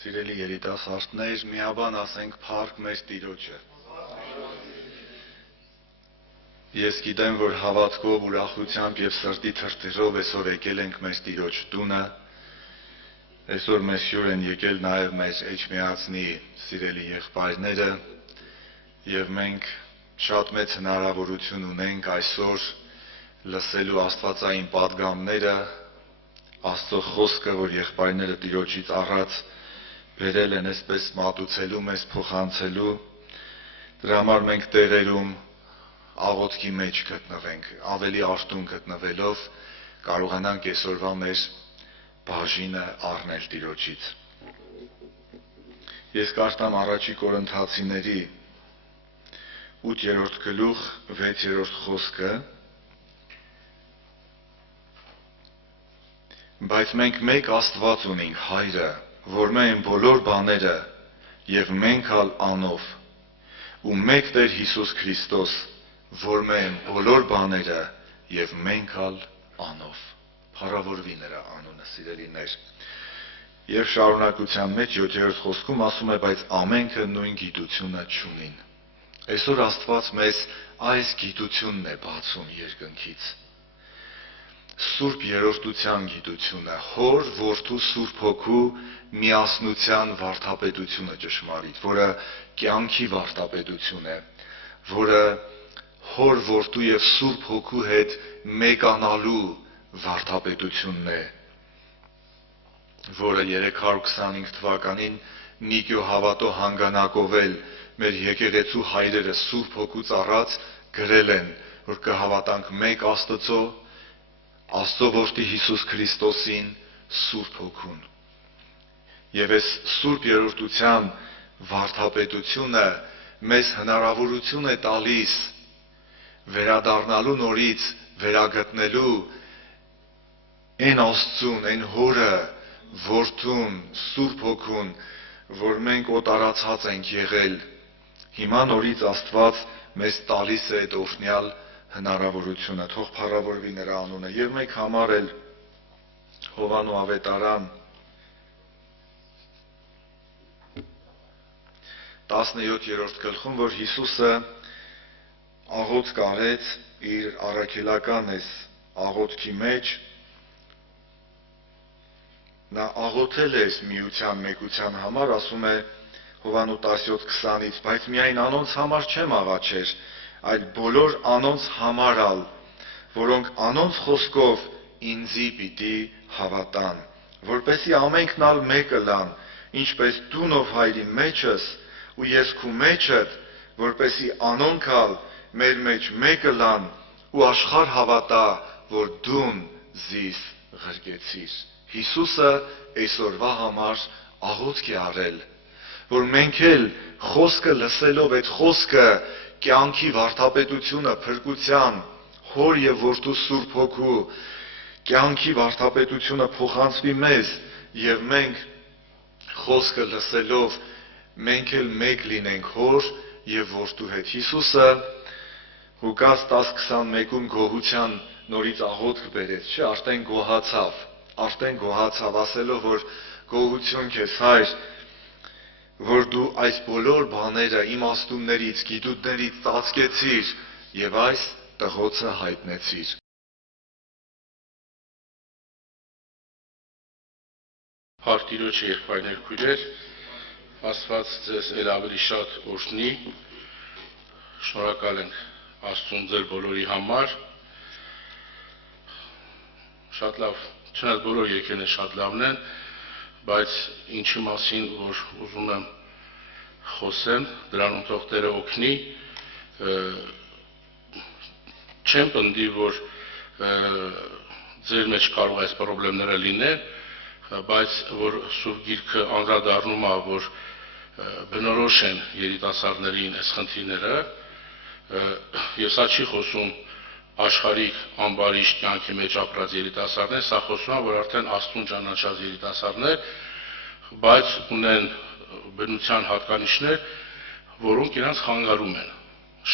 Սիրելի երիտասարդներ, միաբան ասենք փառք մեր Տիրոջը։ Ես գիտեմ, որ հավատքով, ուրախությամբ եւ սրտի թրթռով այսօր եկել ենք մեր Տիրոջ տունը։ Այսօր մեզ հյուր են եկել նաեւ մեր Էջմիածնի սիրելի եղբայրները եւ մենք շատ մեծ հնարավորություն ունենք այսօր լսելու Աստվածային պատգամները, Աստծո խոսքը, որ եղբայրները Տիրոջից առած բերել են այսպես մատուցելու, մեզ փոխանցելու, դրա համար մենք տեղերում աղոթքի մեջ գտնվենք, ավելի արտուն գտնվելով կարողանանք այսօրվա մեր բաժինը առնել Տիրոջից։ Ես կարդամ առաջի Կորինթացիների 8-րդ գլուխ 6-րդ խոսքը, բայց մենք մեկ Աստված ունենք, Հայրը, որ մեն բոլոր բաները եւ մենք ալ անով, ու մեկ Տեր Հիսուս Քրիստոս, որ մեն բոլոր բաները եւ մենք ալ անով։ Փառավորվի նրա անունը, սիրելիներ։ Եվ շարունակության մեջ 7-րդ խոսքում ասում է, բայց ամենքը նույն գիտությունը չունին։ Այսօր Աստված մեզ այս գիտությունն է բացում երկնքից։ Սուրբ երրորդության գիտությունը, Հոր, Որդու, Սուրբ Հոգու միասնության վարդապետությունը ճշմարիտ, որը կյանքի վարդապետություն է, որը Հոր, Որդու եւ Սուրբ Հոգու հետ մեկանալու վարդապետությունն է, որը 325 թվականին Նիկիո հավատո հանգանակով էլ մեր եկեղեցու հայրերը Սուրբ Հոգուց առած գրել են, որ կհավատանք մեկ Աստծո, Աստծո Որդի Հիսուս Քրիստոսին, Սուրբ Հոգուն։ Եվ այս Սուրբ երրորդության վարդապետությունը մեզ հնարավորություն է տալիս վերադառնալու նորից, վերագտնելու այն Աստծուն, այն Հորը, Որդուն, Սուրբ Հոգուն, որ մենք օտարացած ենք եղել։ Հիմա նորից Աստված մեզ տալիս է այդ օրհնյալ հնարավորությունը, թող փառավորվի նրա անունը։ Եվ մենք համարել Հովանու ավետարան 17-րդ գլխում, որ Հիսուսը աղոթք արեց իր առաքելական այս աղոթքի մեջ, նա աղոթել է միության մեկության համար, ասում է Հովանու 17:20-ից, բայց միայն անոնց համար չեմ աղաչեր, այլ բոլոր անոնց համար ալ, որոնք անոնց խոսքով ինձի պիտի հավատան, որպեսզի ամենքն ալ մեկը լան, ինչպես դունով Հայրի մեջս ու ես քու մեջդ, որպեսզի անոնք ալ մեր մեջ մեկը լան ու աշխարհ հավատա, որ դուն զիս ղրկեցիր։ Հիսուսը այսօրվա համար աղոթք է արել, որ մենք էլ խոսքը լսելով այդ խոսքը կյանքի վարդապետությունը փրկության Հոր եւ Որդու Սուրբ Հոգու կյանքի վարդապետությունը փոխանցվի մեզ եւ մենք խոսքը լսելով մենք էլ մեկ լինենք Հոր եւ Որդու հետ։ Հիսուսը Ղուկաս 10:21-ում գոհության նորից աղոթք բերեց, չէ, արդեն գոհացավ, ասելով, որ գոհություն քեզ Հայր, որ դու այս բոլոր բաները իմաստուններից, գիտություններից ծածկեցիր եւ այս տղոցը հայտնեցիր։ Փառք Տիրոջը, եղբայրներ, քույրեր, Աստված ձեզ ել ավելի շատ օրհնի։ Շնորհակալ ենք Աստծուն ձեր բոլորի համար։ Շատ լավ, չնայած բոլոր եկելն շատ լավն են, բայց ինչի մասին որ ուզում եմ խոսեմ, դրանում թող Տերը օգնի, չեմ պնդի, որ ձեր մեջ կարող այս խնդիրները լինեն, բայց որ Սուրբ Գիրքը անդրադառնում է, որ բնորոշ են երիտասարդներին այս խնդիրները, եւ սա չի խոսում աշխարհիկ ամբարիշտ կյանքի մեջ ապրած երիտասարդներ, սա խոսում է, որ արդեն Աստծուն ճանաչած երիտասարդներ, բայց ունեն բնության հատկանիշներ, որոնք իրենց խանգարում են։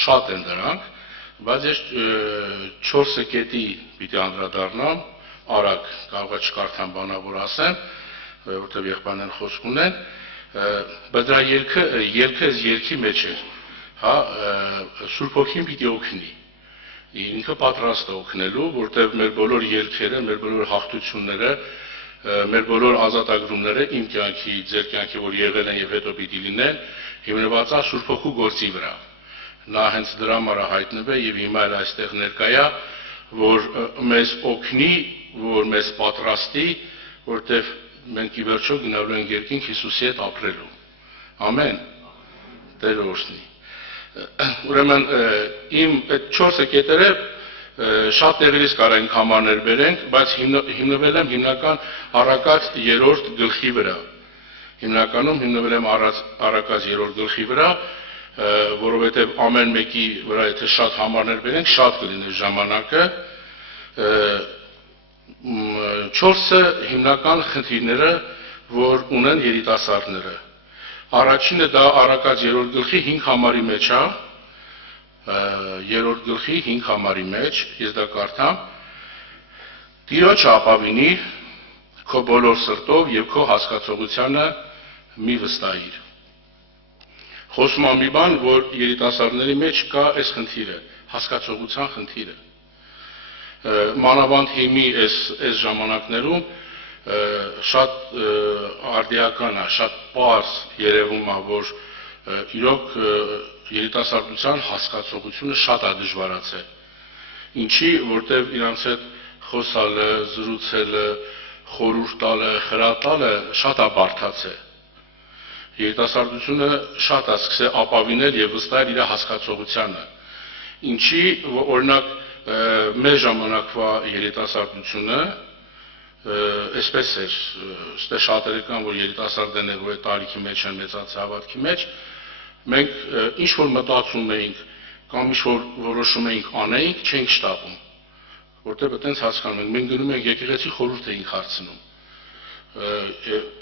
Շատ են դրանք, բայց ես 4 կետի պիտի անդրադառնամ, արագ կարող է չկարդամ բանավոր ասեմ, որտեղ եղբայրներն խոսք ունեն, բայց դրա ելքը երկի մեջ էր, հա, Սուրբ Հոգին պիտի օգնի։ Ինքը պատրաստ է օգնելու, որտեղ մեր բոլոր ելքերը, մեր բոլոր հաղթությունները, մեր բոլոր ազատագրումները իմ կյանքի, ձեր կյանքի, որ եղել են եւ հետո պիտի լինեն, հիմնված է Սուրբ Հոգու գործի վրա։ Նա հենց դրա համար հայտնվել եւ հիմա էլ այստեղ ներկա է, որ մեզ օգնի, որ մեզ պատրաստի, որտեղ մենք ի վերջո գնալու ենք երկինք Հիսուսի հետ ապրելու։ Ամեն։ Տեր օրհնի։ Ուրեմն իմ այդ 4 կետերը շատ տեղերից կարային համարներ բերենք, բայց հիմնվել եմ հիմնական Առակաց 3-րդ գլխի վրա։ Հիմնականում հիմնվել եմ Առակաց 3-րդ գլխի վրա, որովհետև ամեն մեկի վրա եթե շատ համարներ բերենք, շատ կլինի ժամանակը։ 4 հիմնական խնդիրները, որ ունեն երիտասարդները։ Առաջինը դա Առակաց 3-րդ գլխի 5 համարի մեջ է, 3-րդ գլխի 5 համարի մեջ, ես դա կարդամ. Տիրոջը ապավինիր քո բոլոր սրտով եւ քո հասկացողությանը մի վստահիր։ Խոսում եմ մի բան, որ երիտասարդների մեջ կա այս խնդիրը, հասկացողության խնդիրը։ Մանավանդ հիմի այս ժամանակներում շատ արդիական է, շատ պարզ երևում է, որ իրոք երիտասարդության հասկացողությունը շատ է դժվարացել։ Ինչի, որտև իրանց հետ խոսալը, զրուցելը, խորհուրդ տալը, խրատալը շատ է բարդացել։ Երիտասարդությունը շատ է սկսել ապավինել եւ վստահել իր հասկացողությանը։ Ինչի, օրինակ, մեր ժամանակվա երիտասարդությունը այսպես էր, ստե շատերը կան, որ երիտասարդ են եղել տարիքի մեջ են մեծացել հավատքի մեջ, մենք ինչ որ մտածում էինք կամ ինչ որ որոշում էինք անեինք, չենք շտապում, որտեղ այտենց հասկանում ենք, մենք գնում ենք եկեղեցի խորհուրդ էինք հարցնում։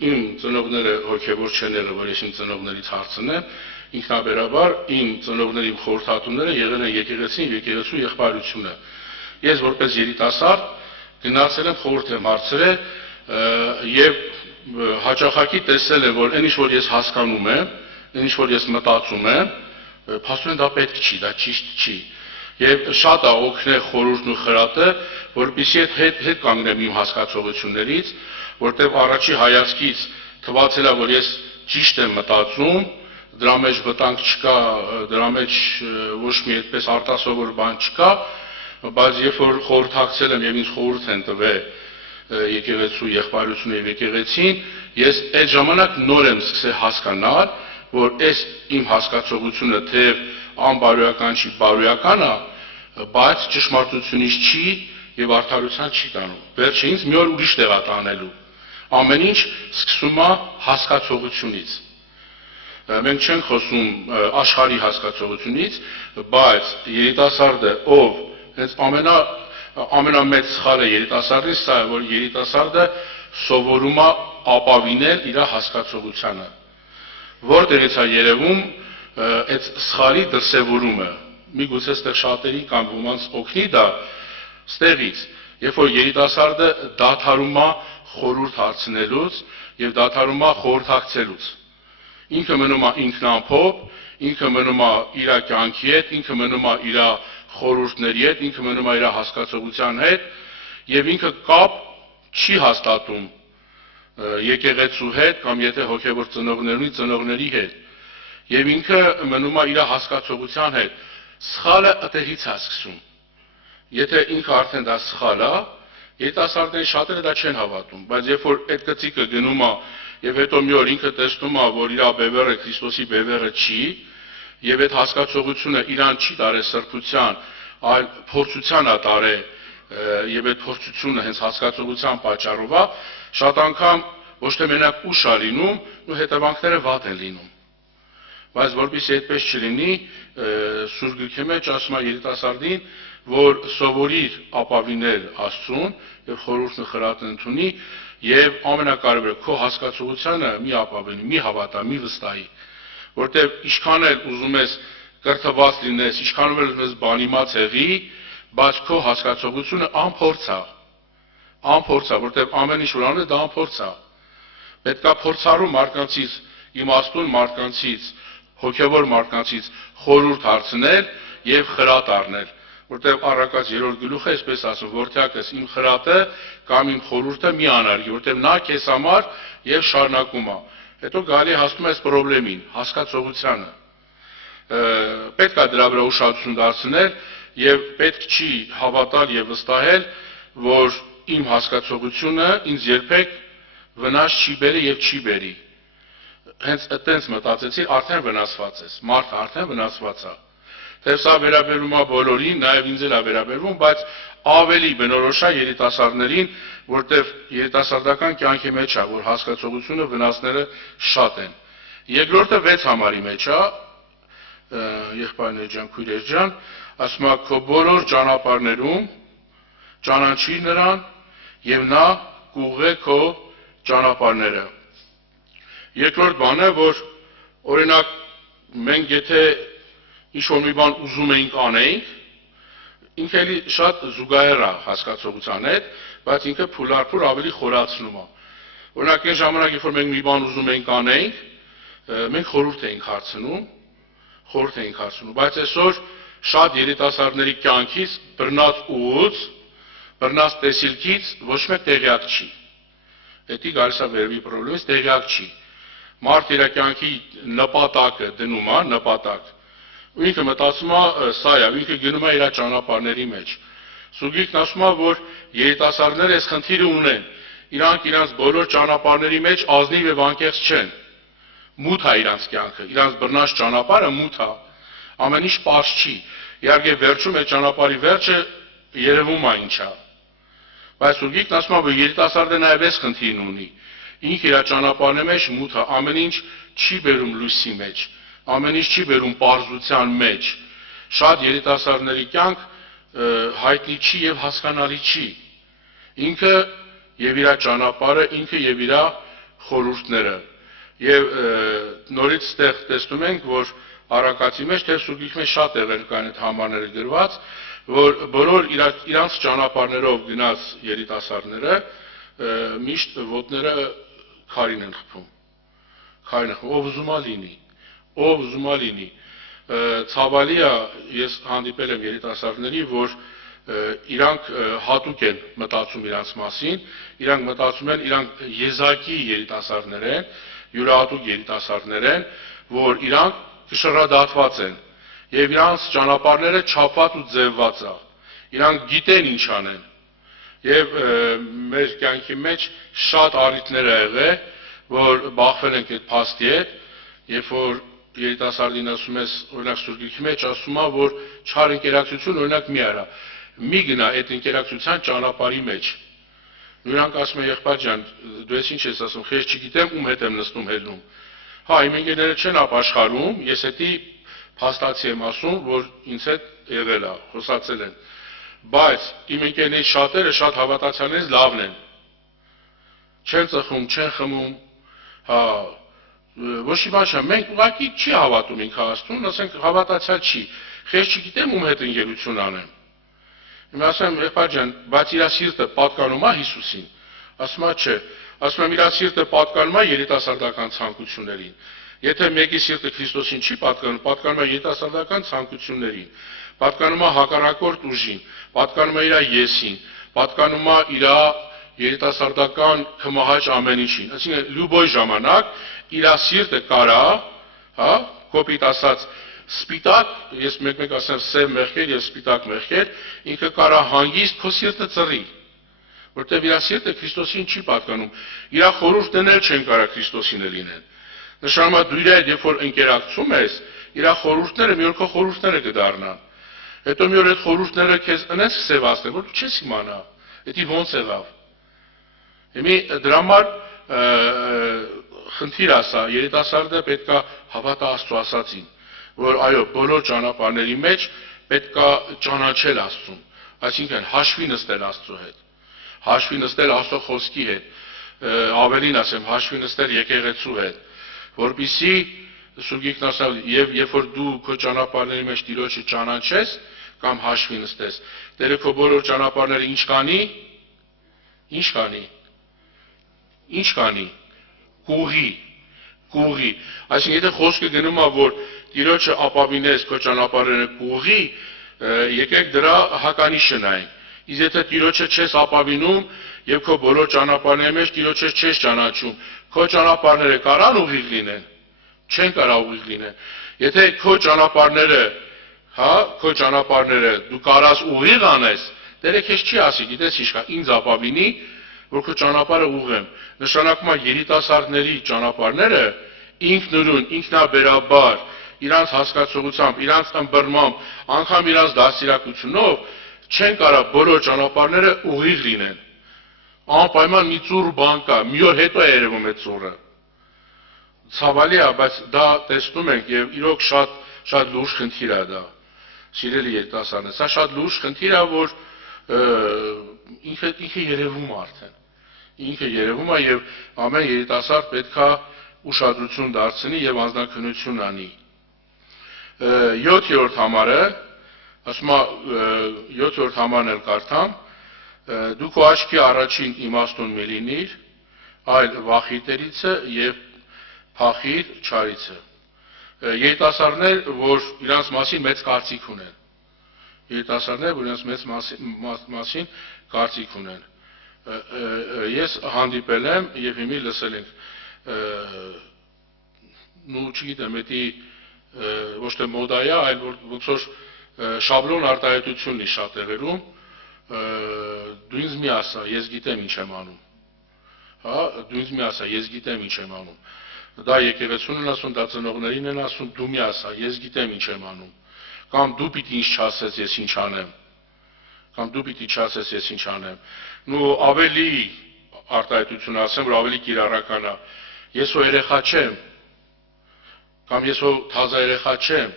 Իմ ծնողները հոգևոր չեն եղել, որ ես իմ ծնողներից հարցնեմ, ինքնաբերաբար իմ ծնողների խորհրդատուները եղել են եկեղեցին, եկեղեցու եղբայրությունը։ Ես որպես երիտասարդ գնացել եմ խորհուրդ եմ հարցրել եւ հաճախակի տեսել եմ, որ այն ինչ որ ես հասկանում եմ, այն ինչ որ ես մտածում եմ, փաստորեն դա պետք չի, դա ճիշտ չի։ Եվ շատ է օգնել խորհուրդն ու խրատը, որպեսզի հետ կանգնեմ իմ հասկացողություններից, որտեղ առաջի հայացքից թվացել է, որ ես ճիշտ եմ մտածում, դրա մեջ վտանգ չկա, դրա մեջ ոչ մի այդպես արտասովոր բան չկա, բայց երբ որ խորհրդակցել եմ եւ ինձ խորհուրդ են տվել եկեղեցու եղբայրությունը եւ եկեղեցին, ես այդ ժամանակ նոր եմ սկսել հասկանալ, որ այս իմ հասկացողությունը թեև անբարոյական չի, բարոյական է, բայց ճշմարտությունից չի եւ արդարության չի տանում։ Վերջը ինձ մի օր ուրիշ տեղ է տանելու։ Ամեն ինչ սկսում է հասկացողությունից։ Մենք չենք խոսում աշխարհի հասկացողությունից, բայց երիտասարդը, ով հենց ամենամեծ սխալը երիտասարդի սա է, որ երիտասարդը սովորում է ապավինել իր հասկացողությանը։ Որտեղից է երևում այդ սխալի դրսևորումը։ Միգուցե այստեղ շատերին կամ ոմանց օգնի դա ստեղից, երբ որ երիտասարդը դադարում է խորհուրդ հարցնելուց եւ դադարում է խորհրդակցելուց։ Ինքը մնում է ինքնամփոփ, ինքը մնում է իր կյանքի հետ, ինքը մնում է իր խորհուրդների հետ, ինքը մնում է իր հասկացողության հետ եւ ինքը կապ չի հաստատում եկեղեցու հետ կամ եթե հոգևոր ծնողների հետ եւ ինքը մնում է իր հասկացողության հետ։ Սխալը այդտեղից է սկսում։ Եթե ինքը արդեն դա սխալ է, երիտասարդների շատերը դա չեն հավատում, բայց երբ որ այդ գծիկը գնում է եւ հետո մի օր ինքը տեսնում է, որ իր բևեռը Քրիստոսի բևեռը չի, եւ այդ հասկացողությունը իրան չի տարել սրբության, այլ փորձության է տարել, եւ այդ փորձությունը հենց հասկացողության պատճառով է, շատ անգամ ոչ թե մենակ ուշ է լինում, ու հետևանքները վատ են լինում։ Բայց որպեսզի այդպես չլինի, Սուրբ Գրքի մեջ ասում է երիտասարդին, որ սովորիր ապավինել Աստծուն եւ խորհուրդն ու խրատն ընդունի եւ ամենակարևորը քո հասկացողությանը մի ապավինի, մի հավատա, մի վստահի, որտեղ ինչքան էլ ուզում ես կրթված լինես, ինչքան էլ ուզում ես բանիմաց եղի, բայց քո հասկացողությունը անփորձ է, որտեղ ամեն ինչ որ անում ես դա անփորձ է, պետք է փորձառու մարդկանցից, իմաստուն մարդկանցից, հոգևոր մարդկանցից խորհուրդ հարցնել եւ խրատ առնել, որտեղ առակած 3-րդ գլուխը այսպես ասում, որդյակս իմ խրատը կամ իմ խորհուրդը մի անարգի, որտեղ նա քեզ համար եւ շարունակում է։ Հետո գալի հասնում այս խնդրին, հասկացողությանը։ Պետք է դրա վրա ուշադրություն դարձնել եւ պետք չի հավատալ եւ վստահել, որ իմ հասկացողությունը ինձ երբեք վնաս չի բերի եւ չի բերի։ Հենց այդտենց մտածեցի, արդեն վնասված ես, մարդը արդեն վնասված է։ Թե սա վերաբերում է բոլորին, նաեւ ինձ էլ է վերաբերվում, բայց ավելի բնորոշ է երիտասարդներին, որտեղ երիտասարդական կյանքի մեջ է, որ հասկացողությունը վնասները շատ են։ Երկրորդը 6 համարի մեջ է, եղբայրներ ջան, քույրեր ջան, ասում է քո բոլոր ճանապարհներում ճանաչի նրան եւ նա կուղղե քո ճանապարհները։ Երկրորդ բանը, որ օրինակ մենք եթե ինչ-որ մի բան ուզում էինք անեինք, ինքը էլի շատ զուգահեռ է հասկացողության հետ, բայց ինքը փուլարփուլ ավելի խորացնում է։ Օրինակ այն ժամանակ, երբ որ մենք մի բան ուզում էինք անեինք, մենք խորհուրդ էինք հարցնում, բայց այսօր շատ երիտասարդների կյանքից բռնած ուղուց, բռնած տեսիլքից ոչ մեկ տեղյակ չի։ Դա գալիս է վերևի խնդրից, տեղյակ չի։ Մարդ իր կյանքի նպատակը դնում է, նպատակ։ Ու ինքը մտածում է սա է, ինքը գնում է իր ճանապարհների մեջ։ Սուրգիրքն ասում է, որ երիտասարդները այս խնդիրը ունեն։ Իրանք իրանց բոլոր ճանապարհների մեջ ազնիվ եւ անկեղծ չեն։ Մութ է իրանց կյանքը, իրանց բռնած ճանապարհը մութ է։ Ամեն ինչ պարզ չի։ Իհարկե վերջում այդ ճանապարհի վերջը երևում է ինչ է։ Բայց Սուրգիրքն ասում է, որ երիտասարդը նաեւ այս խնդիրն ունի։ Ինքը իր ճանապարհի մեջ մութ է, ամեն ինչ չի բերում լույսի մեջ, ամեն ինչ չի բերում պարզության մեջ։ Շատ երիտասարդների կյանք հայտնի չի եւ հասկանալի չի։ Ինքը եւ իր ճանապարհը, ինքը եւ իր խորհուրդները։ Եվ նորից ստեղ տեսնում ենք, որ առակացի մեջ թե Սուրգիրքի մեջ շատ եղել կան այդ համարները գրված, որ բոլոր իրանց ճանապարհներով գնաց երիտասարդները միշտ ոտները քարին են խփում։ Ով ուզում է լինի։ Ցավալի է, ես հանդիպել եմ երիտասարդների, որ իրանք հատուկ են մտածում իրանց մասին, իրանք մտածում են, իրանք եզակի երիտասարդներ են, յուրահատուկ երիտասարդներ են, որ իրանք կշռադատված են եւ իրանց ճանապարհները չափված ու ձևված է։ Իրանք գիտեն ինչ անեն։ Եվ մեր կյանքի մեջ շատ առիթներ ա եղել, որ բախվել ենք այդ փաստի հետ, երբ որ երիտասարդին ասում ես, օրինակ Սուրգիրքի մեջ ասում է, որ չար ընկերակցություն օրինակ մի արա, մի գնա այդ ընկերակցության ճանապարհի մեջ։ Նրանք ասում են, եղբայր ջան, դու ես ինչ ես ասում, խես չգիտեմ ում հետ եմ նստում հելնում։ Հա, իմ ընկերները չեն ապաշխարում, ես էդի փաստացի եմ ասում, որ ինձ հետ եղել է, խոսացել են։ Բայց իմ ընկերներից շատերը շատ հավատացյալներից լավն են։ Չեն ծխում, չեն խմում, հա, ոչ մի բան չեմ, մենք ուղղակի չի հավատում ինքը Աստծուն, ասենք հավատացյալ չի, խես չգիտեմ ում հետ ընկերություն անեմ։ Իմ ասեմ, եղբայր ջան, բայց իր սիրտը պատկանում է Հիսուսին։ Ասում է չէ, ասում եմ իր սիրտը պատկանում է երիտասարդական ցանկություններին։ Եթե մեկի սիրտը Քրիստոսին չի պատկանում, պատկանում է երիտասարդական ցանկություններին, պատկանում է հակառակորդ ուժին, պատկանում է իր եսին, պատկանում է իր երիտասարդական կմահաճ ամեն ինչին։ Այսինքն լյուբոյ ժամանակ իր սիրտը կարա, հա, կոպիտ ասած, սպիտակ, ես մեկ ասեմ սև մեղքեր եւ սպիտակ մեղքեր, ինքը կարա հանգիստ քո սիրտը ծռի, որտեղ իր սիրտը Քրիստոսին չի պատկանում։ Իր խորհուրդներն էլ չեն կարա Քրիստոսին լինեն։ Նշանակում է դու իր հետ երբ որ ընկերակցում ես, իր խորհուրդները մի օր քո խորհուրդները կդառնան։ Հետո մի օր այդ խորհուրդները քեզ այնպես կսևացնեն, որ դու չես իմանա, դա ոնց եղավ։ Հիմա դրա համար խնդիր ասա, երիտասարդը պետքա հավատա Աստծո ասածին, որ այո, բոլոր ճանապարհների մեջ պետքա ճանաչել Աստծուն, այսինքն հաշվի նստել Աստծո հետ, հաշվի նստել Աստծո խոսքի հետ, ավելին ասեմ, հաշվի նստել եկեղեցու հետ, որպեսզի Սուրգիրքն ասավ, եւ երբ որ դու քո ճանապարհների մեջ Տիրոջը ճանաչես կամ հաշվի նստես, Տերը քո բոլոր ճանապարհները ինչ կանի, կուղի, այսինքն եթե խոսքը գնում է, որ Տիրոջը ապավինես քո ճանապարհները կուղի, եկեք դրա հականիշը նայենք։ Իսկ եթե Տիրոջը չես ապավինում եւ քո բոլոր ճանապարհների մեջ Տիրոջը չես ճանաչում, քո ճանապարհները կարան ուղիղ լինեն, չեն կարող ուղիղ լինեն։ Եթե քո ճանապարհները դու կարաս ուղիղ անես, Տերը քեզ չի ասի, գիտես ինչ կա, ինձ ապավինի, որ քո ճանապարհը ուղղեմ։ Նշանակում է երիտասարդների ճանապարհները ինքնուրույն, ինքնաբերաբար, իրանց հասկացողությամբ, իրանց ըմբռնմամբ, անգամ իրանց դաստիարակությունով չեն կարող բոլոր ճանապարհները ուղիղ լինեն։ Անպայման մի ծուռ բան կա, մի օր հետո է երևում այդ ծուռը։ Ցավալի է, բայց դա տեսնում ենք եւ իրոք շատ լուրջ խնդիր է դա։ Սիրելի երիտասարդներ, սա շատ լուրջ խնդիր է, որ ինքը երևում է արդեն։ Ինքը երևում է եւ ամեն երիտասարդ պետքա ուշադրություն դարձնի եւ անձնաքննություն անի։ 7-րդ համարը, ասում է 7-րդ համարն էլ կարդամ, դու քո աչքի առաջին իմաստուն մի լինիր, այլ վախիտերիցը եւ փախիր չարիցը։ Երիտասարդներ, որ իրանց մասին մեծ կարծիք ունեն։ Երիտասարդներ, որ իրանց մեծ մասին կարծիք ունեն։ Ես հանդիպել եմ եւ հիմի լսել ենք նու չգիտեմ, էդի ոչ թե մոդա է, այլ ոնց որ շաբլոն արտահայտությունն է շատ տեղերում, դու ինձ մի ասա, ես գիտեմ ինչ եմ անում։ Հա, դու ինձ մի ասա, ես գիտեմ ինչ եմ անում։ Դա եկեղեցուն են ասում, դա ծնողներին են ասում, դու մի ասա, ես գիտեմ ինչ եմ անում։ Կամ դու պիտի ինձ չասես, ես ինչ անեմ։ Կամ դու պիտի չասես, ես ինչ անեմ։ Նու ավելի արտահայտություն ասեմ, որ ավելի կիրառական է։ Ես ո երեխա չեմ։ Կամ ես ո թազա երեխա չեմ։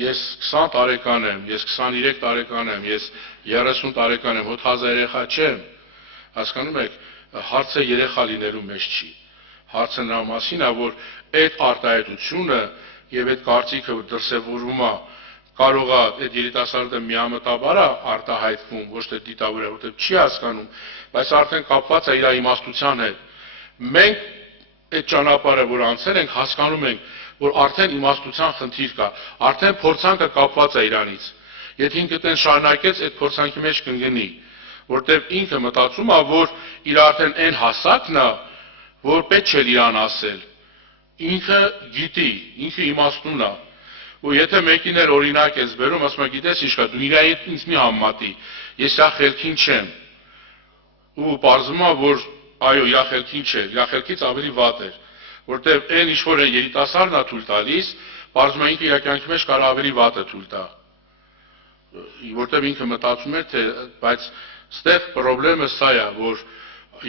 Ես 20 տարեկան եմ, ես 23 տարեկան եմ, ես 30 տարեկան եմ, հո թազա երեխա չեմ։ Հասկանում եք, հարցը երեխա լինելու մեջ չի։ Հարցը նրա մասին է, որ այդ արտահայտությունը եւ այդ կարծիքը դրսեւորվում է, կարող է այդ երիտասարդը միամտաբար արտահայտվում, ոչ թե դիտավորը, որտեղ չի հասկանում, բայց արդեն կապված է իր իմաստության հետ։ Մենք այդ ճանապարհը, որ անցել ենք, հասկանում ենք, որ արդեն իմաստության խնդիր կա, արդեն փորձանքը կապված է իրանից։ Եթե ինքը տեն շարունակեց, այդ փորձանքի մեջ կընկնի, որտեղ ինքը մտածում է, որ իր արդեն այն հասակն է, որ պետք չէ իրան ասել։ Ինքը գիտի, ինքը իմաստուն է։ Ու եթե մեկին էր օրինակ ես բերում, ասում է, գիտես ինչ կա, դու իր հետ ինձ մի համատի, ես իրա խելքին չեմ։ Ու պարզվում է, որ այո, իրա խելքին չէ, իրա խելքից ավելի վատ էր, որտեղ այն ինչ որ երիտասարդն է թույլ տալիս, պարզվում է ինքը իր կյանքի մեջ կարող ավելի վատը թույլ տա։ Որտեղ ինքը մտածում էր, թե բայց ստեղ խնդրեմը սա է, որ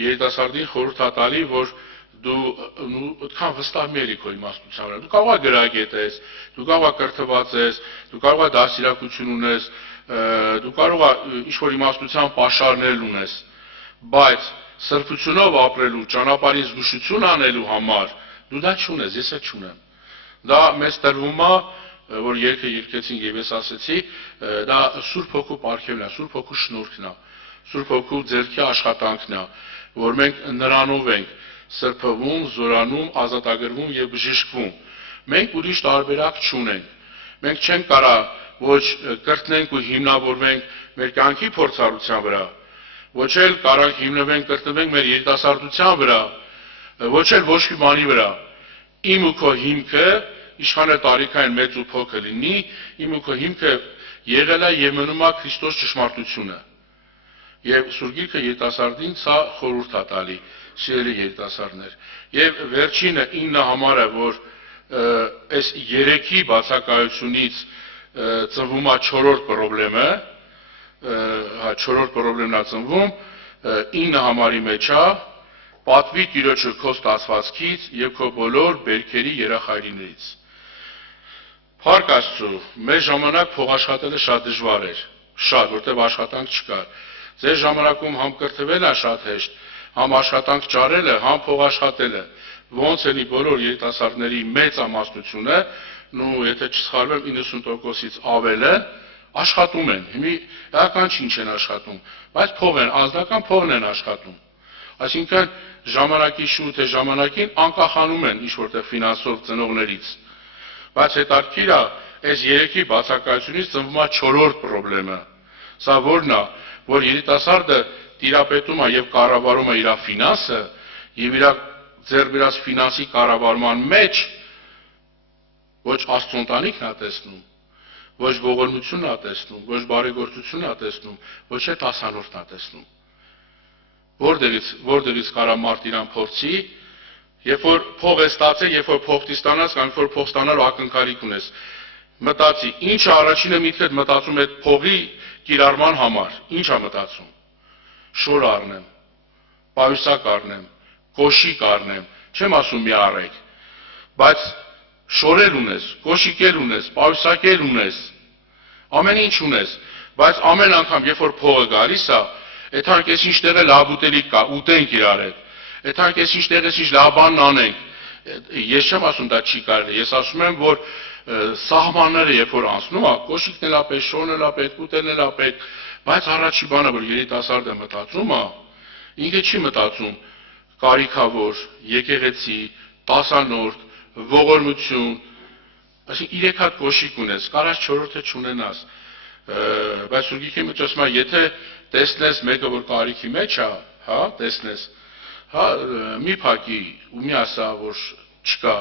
երիտասարդին խորհուրդ է տալի, որ դու այդքան վստահ մի ելի քո իմաստության վրա։ Դու կարող ես գրագետ ես, դու կարող ես կրթված ես, դու կարող ես դաստիարակություն ունես, դու կարող ես ինչ-որ իմաստության պաշարներ ունես, բայց սրբությունով ապրելու, ճանապարհին զգուշություն անելու համար դու դա չունես, ես էլ չունեմ։ Դա մեզ տրվում է, որ երգը երգեցինք եւ ես ասեցի, դա Սուրբ Հոգու պարգևն է, Սուրբ Հոգու շնորհքն է, Սուրբ Հոգու ձեռքի աշխատանքն է, որ մենք նրանով ենք սրբվում, զորանում, ազատագրվում եւ բժշկվում։ Մենք ուրիշ տարբերակ չունենք։ Մենք չենք կարա ոչ կրտնենք ու հիմնավորվենք մեր կյանքի փորձառության վրա, ոչ էլ կարանք հիմնվենք, կրտնվենք մեր երիտասարդության վրա, ոչ էլ ոչ մի բանի վրա։ Իմ ու քո հիմքը, ինչքան է տարիքային մեծ ու փոքր լինի, իմ ու քո հիմքը եղել է եւ մնում է Քրիստոս ճշմարտությունը։ Եվ Սուրբ Գիրքը երիտասարդին սա խորհուրդ է տալի, սիրելի երիտասարդներ։ Եվ վերջինը 9 համարը, որ այս 3-ի բացակայությունից ծնվում է 4-րդ խնդրեմը, 4-րդ խնդրեմն է ծնվում, 9 համարի մեջ է, պատվի Տիրոջը քո ստացվածքից եւ քո բոլոր բերքերի երախայրիներից։ Փառք Աստծո, մեր ժամանակ փող աշխատելը շատ դժվար էր, շատ, որտեղ աշխատանք չկար։ Ձեր ժամանակում համ կրթվելը շատ հեշտ, համ աշխատանք ճարելը, համ փող աշխատելը։ Ոնց էլի բոլոր երիտասարդների մեծ ամասնությունը, նու եթե չսխալվեմ 90%-ից ավելը աշխատում են։ Հիմի էական ինչ են աշխատում, բայց փող են, անձնական փողն են աշխատում։ Այսինքն ժամանակի շուտ է ժամանակին անկախանում են ինչ որտեղ ֆինանսով ծնողներից։ Բայց հետաքրքիր է, այս երեքի բացակայությունից ծնվում է 4-րդ խնդրը։ Սա որն է, որ երիտասարդը տիրապետում է եւ կառավարում է իր ֆինանսը եւ իր ձեռք բերած ֆինանսի կառավարման մեջ ոչ Աստծո ընտանիքն է տեսնում, ոչ ողորմությունն է տեսնում, ոչ բարեգործությունն է տեսնում, ոչ էլ տասանորդն է տեսնում։ Որտեղից կարա մարդ իրան փորձի, երբ որ փող է ստացել, երբ որ փող ստանաս, կամ երբ որ փող ստանալու ակնկալիք ունես, մտածի, ինչ է առաջինը միտքդ մտածում այդ փողի կիրառման համար, ինչ է մտածում։ Շոր առնեմ, պայուսակ առնեմ, կոշիկ առնեմ, չեմ ասում մի առեք, բայց շորեր ունես, կոշիկեր ունես, պայուսակեր ունես, ամեն ինչ ունես, բայց ամեն անգամ, երբ որ փողը գալիս է, այդհանք ես ինչ տեղը լավ ուտելիք կա, ուտենք իրար հետ, այդհանք ես ինչ տեղես ինչ լավ բանն անենք, ես չեմ ասում դա չի կարելի, ես ասում եմ, որ սահմանները երբ որ անցնում է, կոշիկն էլ է պետք, շորն էլ է պետք, ուտելն էլ է պետք, բայց առաջի բանը, որ երիտասարդը մտածում է, ինքը չի մտածում կարիքավոր, եկեղեցի, տասանորդ, ողորմություն, այսինքն 3 հատ կոշիկ ունես, կարաս 4-րդը չունենաս, բայց Սուրգիքի մեջ ասում է, եթե տեսնես մեկը, որ կարիքի մեջ է, հա, տեսնես, հա, մի փակի ու մի ասա, որ չկա,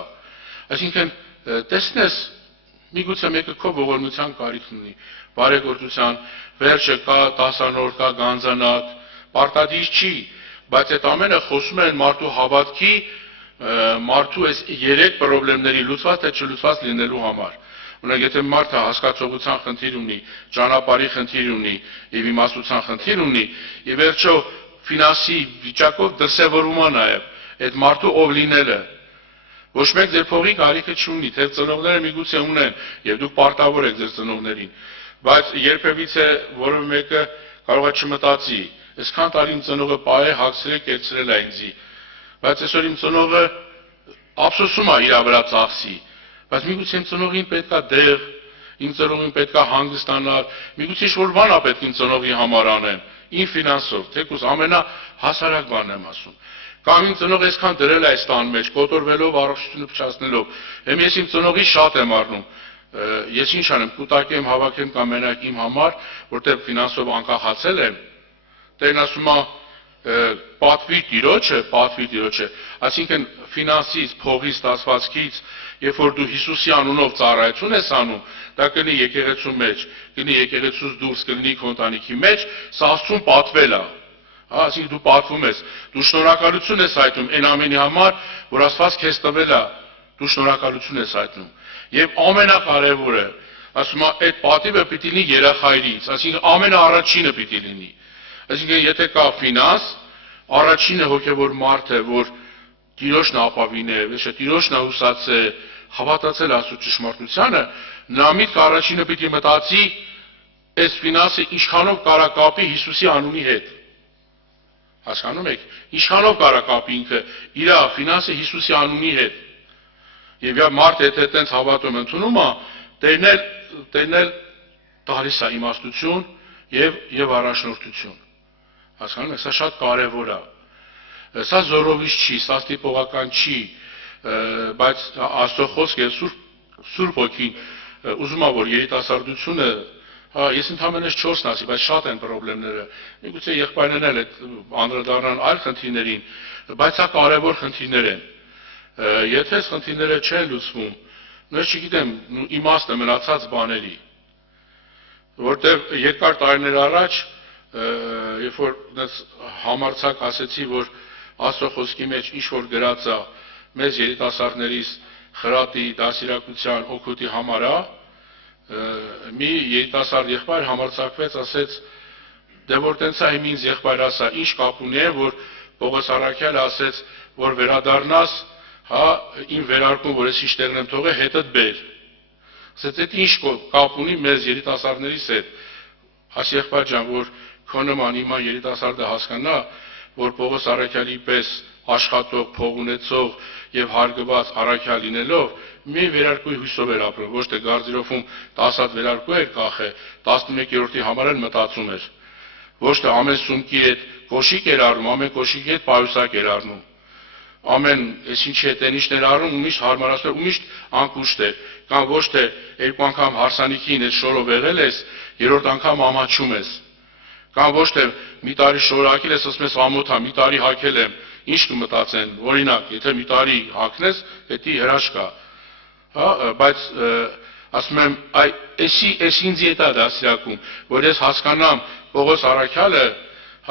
այսինքն տեսնես, միգուցե մեկը քո ողորմության կարիքն ունի, բարեգործության, վերջը կա տասանորդ, կա գանձանակ, պարտադիր չի, բայց այդ ամենը խոսում են մարդու հավատքի, մարդու այս 3 խնդիրների լուծված թե չլուծված լինելու համար։ Օրինակ, եթե մարդը հասկացողության խնդիր ունի, ճանապարհի խնդիր ունի եւ իմաստության խնդիր ունի, ի վերջո ֆինանսի վիճակով դրսևորում է նաեւ այդ մարդու ով լինելը։ Ոչ մեկ ձեր փողի կարիքը չունի, թե ծնողները միգուցե ունեն եւ դուք պարտավոր եք ձեր ծնողներին, բայց երբևիցե որևէ մեկը կարող է չմտածի, այսքան տարի իմ ծնողը պահե հագցրել, կերցրել է ինձի, բայց այսօր իմ ծնողը ափսոսում է իր վրա ծախսի, բայց միգուցե իմ ծնողին պետքա դեղ, իմ ծնողին պետքա հանգստանալ, միգուցե ինչ-որ բան է պետք իմ ծնողի համար անեն, իմ ֆինանսով, թեկուզ ամենահասարակ բանն եմ ասում։ Կամ իմ ծնողը այսքան դրել է այս տան մեջ, կոտորվելով, առողջությունը փչացնելով, եմ ես իմ ծնողի շատ եմ առնում, ես ինչ անեմ, կուտակեմ, հավաքեմ կամ մենակ իմ համար, որտեղ ֆինանսով անկախացել եմ, Տերն ասում է, պատվի տիրոջը, այսինքն ֆինանսից, փողից, ստացվածքից, երբ որ դու Հիսուսի անունով ծառայություն ես անում, դա կլինի եկեղեցու մեջ, կլինի եկեղեցուց դուրս, կլինի քո ընտանիքի մեջ, սա Աստծուն պատվել է։ Այսինքն դու պատվում ես, դու շնորհակալություն ես հայտնում այն ամենի համար, որ Աստված քեզ տվել է, դու շնորհակալություն ես հայտնում։ Եվ ամենակարևորը, ասում է, այդ պատիվը պիտի լինի երախայրից, այսինքն ամենաառաջինը պիտի լինի։ Այսինքն եթե կա ֆինանս, առաջինը հոգևոր մարդ է, որ Տիրոջն ապավին է, Տիրոջն է հուսացել, հավատացել Աստծո ճշմարտությանը, նա միտք առաջինը պիտի մտածի, այս ֆինանսը ինչքանով կարա կապի Հիսուսի անունի հետ։ Հասկանում եք, ինչքանով կարա կապի ինքը իր ֆինանսը Հիսուսի անունի հետ։ Եվ մարդ եթե այդպես հավատում ընդունում է, Տերն էլ տալիս է իմաստություն եւ առաջնորդություն։ Հասկանում եք, սա շատ կարևոր է։ Սա զորովից չի, սա ստիպողական չի, բայց Աստծո խոսքը Սուրբ Հոգին ուզում է, որ երիտասարդությունը, ես ընդհանրապես 4-ն ասի, բայց շատ են խնդիրները։ Միգուցե եղբայրներն էլ այդ անդրադառնան այլ խնդիրներին, բայց սա կարևոր խնդիրներ են։ Եթե այս խնդիրները չեն լուծվում, ես չգիտեմ, իմաստը մնացած բաների, որտեղ երկար տարիներ առաջ, երբ որ համարձակ ասեցի, որ Աստծո խոսքի մեջ ինչ-որ գրած է մեզ երիտասարդներիս խրատի, դասիրակության, օգուտի համար է, մի երիտասարդ եղբայր համարձակվեց, ասեց, դե որ տենց է ինձ եղբայր ասա, ինչ կապ ունի, որ Պողոս Առաքյալը ասեց, որ վերադառնաս, հա, իմ վերարկուն, որ ես ինչ տեղն եմ թողել, հետդ բեր։ Ասեց, այդ ինչ կապ ունի մեզ երիտասարդներիս հետ։ Աս եղբայր ջան, որ քո նման հիմա երիտասարդը հասկանա, որ Պողոս Առաքյալի պես աշխատող, փող ունեցող եւ հարգված առաքյալ լինելով, մի վերարկուի հույսով էր ապրում, ոչ թե Գարձիրովում 10 հատ վերարկու էր կախե, 11-րդի համար էլ մտածում էր, ոչ թե ամեն սումքի հետ կոշիկ էր առնում, ամեն կոշիկի հետ պայուսակ էր առնում, ամեն այսինչի հետ էնիշներ առնում ու միշտ հարմարացնում ու միշտ անկուշտ էր, կամ ոչ թե երկու անգամ հարսանիքին ես շորով եղել ես, երրորդ անգամ ամաչում ես, կամ ոչ թե մի տարի շորակել ես, ասում ես ամոթ եմ, մի տարի հագել եմ, ինչ կմտածեն, օրինակ, եթե մի տարի հագնես, դա հրաշք է, բայց ասում եմ, այս ինձ է դասիրակում, որ ես հասկանամ Պողոս Առաքյալը,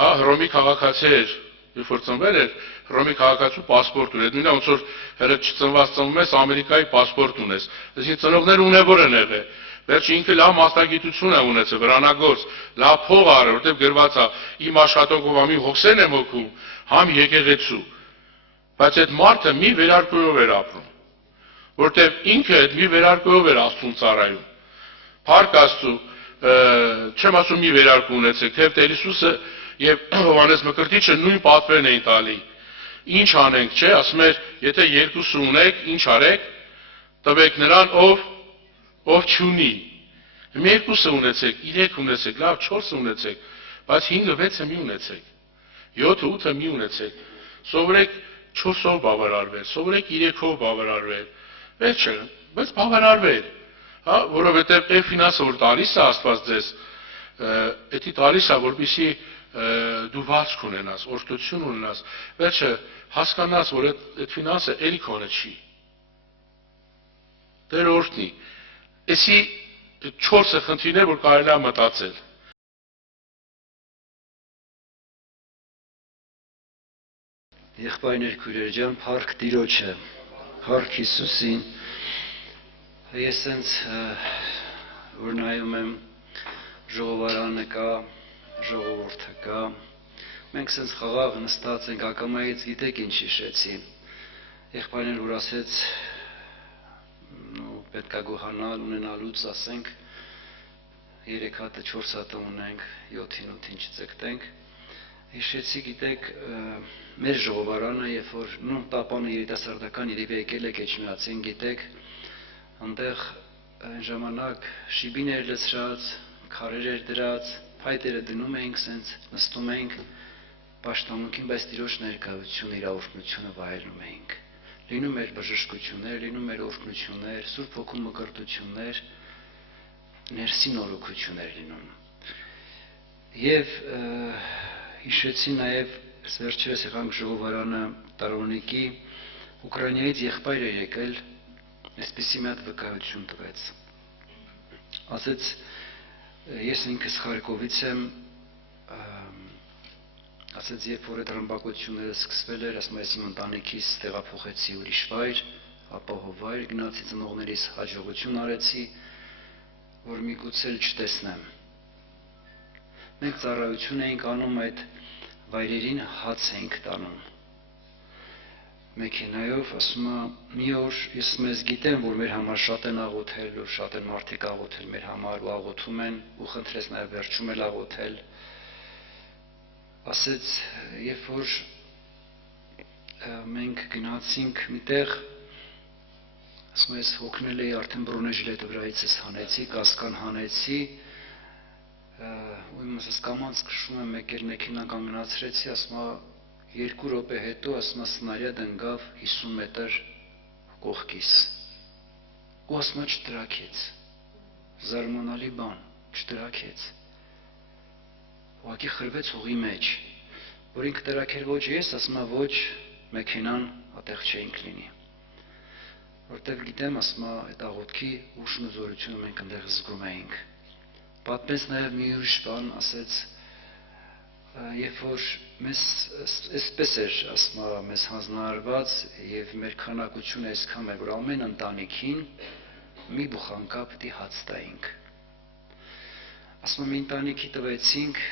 Հռոմի քաղաքացի էր, երբ որ ծնվել էր, Հռոմի քաղաքացու պասպորտ ուներ, նույնիսկ ոնց որ հենց չծնված ծնվում ես, Ամերիկայի պասպորտ ունես, այսինքն ծնողները ունևոր են եղել, վերջը ինքը լավ մասնագիտություն է ունեցել, վրանագործ, լավ փող առել, որտեղ գրված է, իմ աշխատանքով համ իմ հոգսերն եմ օգնում, համ եկեղեցու, բայց այդ մարդը մի վերարկուով էր ապրում, որտեղ ինքը այդ մի վերարկուով էր Աստծուն ծառայում, Փառք Աստծու, չեմ ասում մի վերարկու ունեցեք, թեև Տեր Հիսուսը եւ Հովհաննես Մկրտիչը նույն պատվերն էին տալի, ինչ անենք, չէ, ասում էր, եթե երկուսը ունեք, ինչ արեք, տվեք նրան, ով չունի, երկուսը ունեցեք, 3 ունեցեք, լավ 4 ունեցեք, բայց 5-ը 6-ը մի ունեցեք, 7-ը 8-ը մի ունեցեք, սովորեք 4-ով բավարարվել, սովորեք 3-ով բավարարվել, վերջը, բայց բավարարվել, որովհետև այդ ֆինանսը որ տալիս է Աստված ձեզ, դա տալիս է, որպեսզի դու վարձք ունենաս, օրհնություն ունենաս, վերջը հասկանաս, որ այդ ֆինանսը էլի քոնը չի։ Տեր օրհնի։ Էսի 4 խնդիրներ, որ կարելի է մտածել։ Եղբայրներ, քույրեր ջան, փառք Տիրոջը, փառք Հիսուսին։ Ես հենց որ նայում եմ ժողովարանը կա, ժողովուրդը կա, մենք հենց խաղաղ նստած ենք, ակամայից գիտեք ինչ հիշեցի, եղբայրներ որ ասեց, պետք է գոհանալ ունենալուց, ասենք, 3 հատը 4 հատը ունենք, 7-ին 8-ին չձգտենք, հիշեցի գիտեք, մեր ժողովարանը, երբ որ նույն տապանը երիտասարդական իրիվ եկել եք էջմիածին, գիտեք, այնտեղ այն ժամանակ շիբին էր լցրած, քարեր էր դրած, փայտերը դնում էինք սենց, նստում էինք պաշտամունքին, բայց Տիրոջ ներկայությունը, իր օրհնությունը վայելում էինք։ Լինում էր բժշկություններ, լինում էր օրհնություններ, Սուրբ Հոգու մկրտություններ, ներսի նորոգություններ լինում։ Եվ հիշեցի նաև վերջերս եղանք ժողովարանը Տարոնիկի, Ուկրաինայից եղբայր էր եկել, այսպիսի մի հատ վկայություն տվեց։ Ասեց, ես ինքս Խարկովից եմ, ասեց, երբ որ այդ ռմբակոծությունները սկսվել էր, ասում ես իմ ընտանիքիս տեղափոխեցի ուրիշ վայր, ապահով վայր, գնացի ծնողներիս հաջողություն արեցի, որ միգուցե չտեսնեմ։ Մենք ծառայություն էինք անում այդ վայրերին, հաց էինք տանում։ Մեքենայով, ասում է, մի օր ես մեզ գիտեմ, որ մեր համար շատ են աղոթել, որ շատ են մարդիկ աղոթել մեր համար ու աղոթում են ու խնդրեց նաև վերջում էլ աղոթել։ Ասեց, երբ որ մենք գնացինք միտեղ, ասում ես հոգնել էի արդեն բռունե ժիլետը վրայիցս հանեցի, կասկան հանեցի, ու իմս կամանց քշում եմ մեկ էլ մեքենան կանգնացրեցի, ասում է 2 րոպե հետո ասում է սնարյադ ընկավ 50 մետր կողքիս ու ասում է չտրաքեց, զարմանալի բան, չտրաքեց, ուղղակի խրվեց հողի մեջ, որ ինքը տրաքեր ոչ ես, ասում է ոչ մեքենան ատեղ չէինք լինի, որտեղ գիտեմ, ասում է այդ աղոթքի ուժն ու զորությունը մենք այնտեղ զգում էինք, պատմեց նաև մի ուրիշ բան, ասեց, երբ որ մեզ այսպես էր, ասում է, մեզ հանձնարարված եւ մեր քանակությունը այսքան էր, որ ամեն ընտանիքին մի բուխանկա պիտի հաց տայինք։ Ասում եմ, ընտանիքի տվեցինք,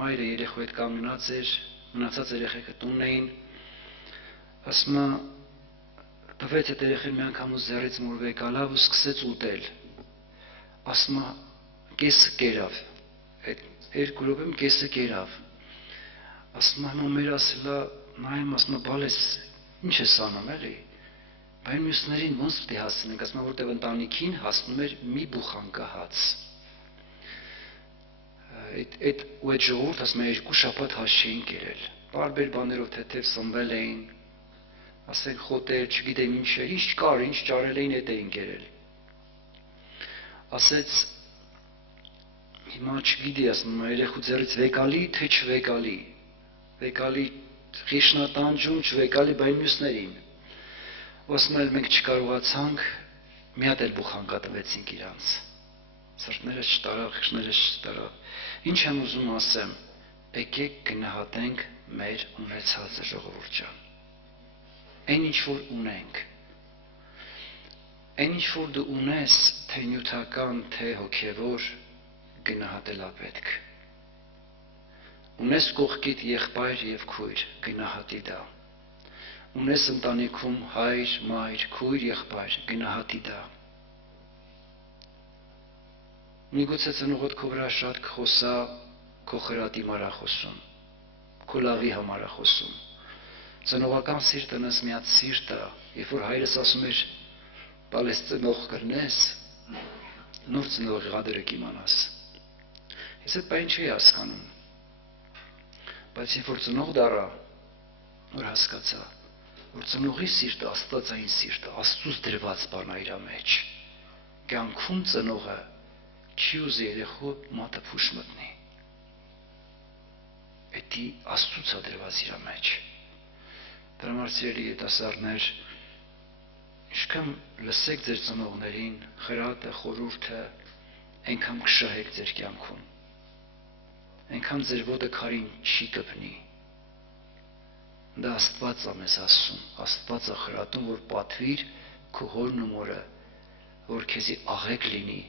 մայրը երեխու հետ կանգնած էր, մնացած երեխեքը տունն էին, ասում է, տվեց այդ երեխեն մի անգամ ու ձեռից մոր վեկալավ ու սկսեց ուտել, ասում է, կեսը կերավ, այդ 2 րոպեում կեսը կերավ, ասում է, մեր ասելա, նայեմ, ասում է, բալես, ինչ ես անում էլի, բայց մյուսներին ոնց պիտի հասցնենք, ասում է, որտեղ ընտանիքին հասնում էր մի բուխանկա հաց։ ու այդ ժողովուրդ ասում է 2 շաբաթ հաշ չէին կերել, բարբեր բաներով թեթև սնվել էին, ասենք խոտեր, չգիտեմ ինչ էր, ինչ կար, ինչ ճարել էին, այդ էին կերել։ Ասեց հիմա չգիտի, ասում երեխու ձեռից վեկալի, թե չվեկալի, վեկալի խիշնատանջում, չվեկալի բայ մյուսներին։ Ասում էլ մենք չկարողացանք, մի հատ էլ բուխանկա տվեցինք իրանց։ Սրտներս չտարավ, խիշներս չտարավ։ Ինչ եմ ուզում ասեմ, եկեք գնահատենք մեր ունեցածը, ժողովուրդ ջան։ Այն ինչ որ ունենք, այն ինչ որ դու ունես, թե նյութական, թե հոգևոր, գնահատելա պետք։ Ունես կողքիդ եղբայր եւ քույր, գնահատի դա։ Ունես ընտանիքում հայր, մայր, քույր, եղբայր, գնահատի դա։ Միգուցե ծնողդ քո վրա շատ կխոսա, քո խրատի համար է խոսում, քո լավի համար է խոսում։ Ծնողական սիրտը մի հատ սիրտ է, երբ որ հայրս ասում էր, «Բալես ծնող կրնես, նոր ծնողի ղադրը կիմանաս»։ Ես այդ բան չի հասկանում։ Բայց երբ որ ծնող դառա, նոր հասկացա, որ ծնողի սիրտը աստվածային սիրտը, Աստծուց դրված բան է իր մեջ։ Կյանքում ծնողը չի ուզի երեխու մատը փուշ մտնի։ Էդի Աստծուց է դրված իր մեջ։ Դրա համար սիրելի երիտասարդներ, ինչքան լսեք ձեր ծնողներին, խրատը, խորհուրդը, այնքան կշահեք ձեր կյանքում։ Այնքան ձեր ոտը քարին չի կպնի։ Դա Աստված է մեզ ասում, Աստված է խրատում, որ պատվիր քո հորն ու մորը, որ քեզի աղեկ լինի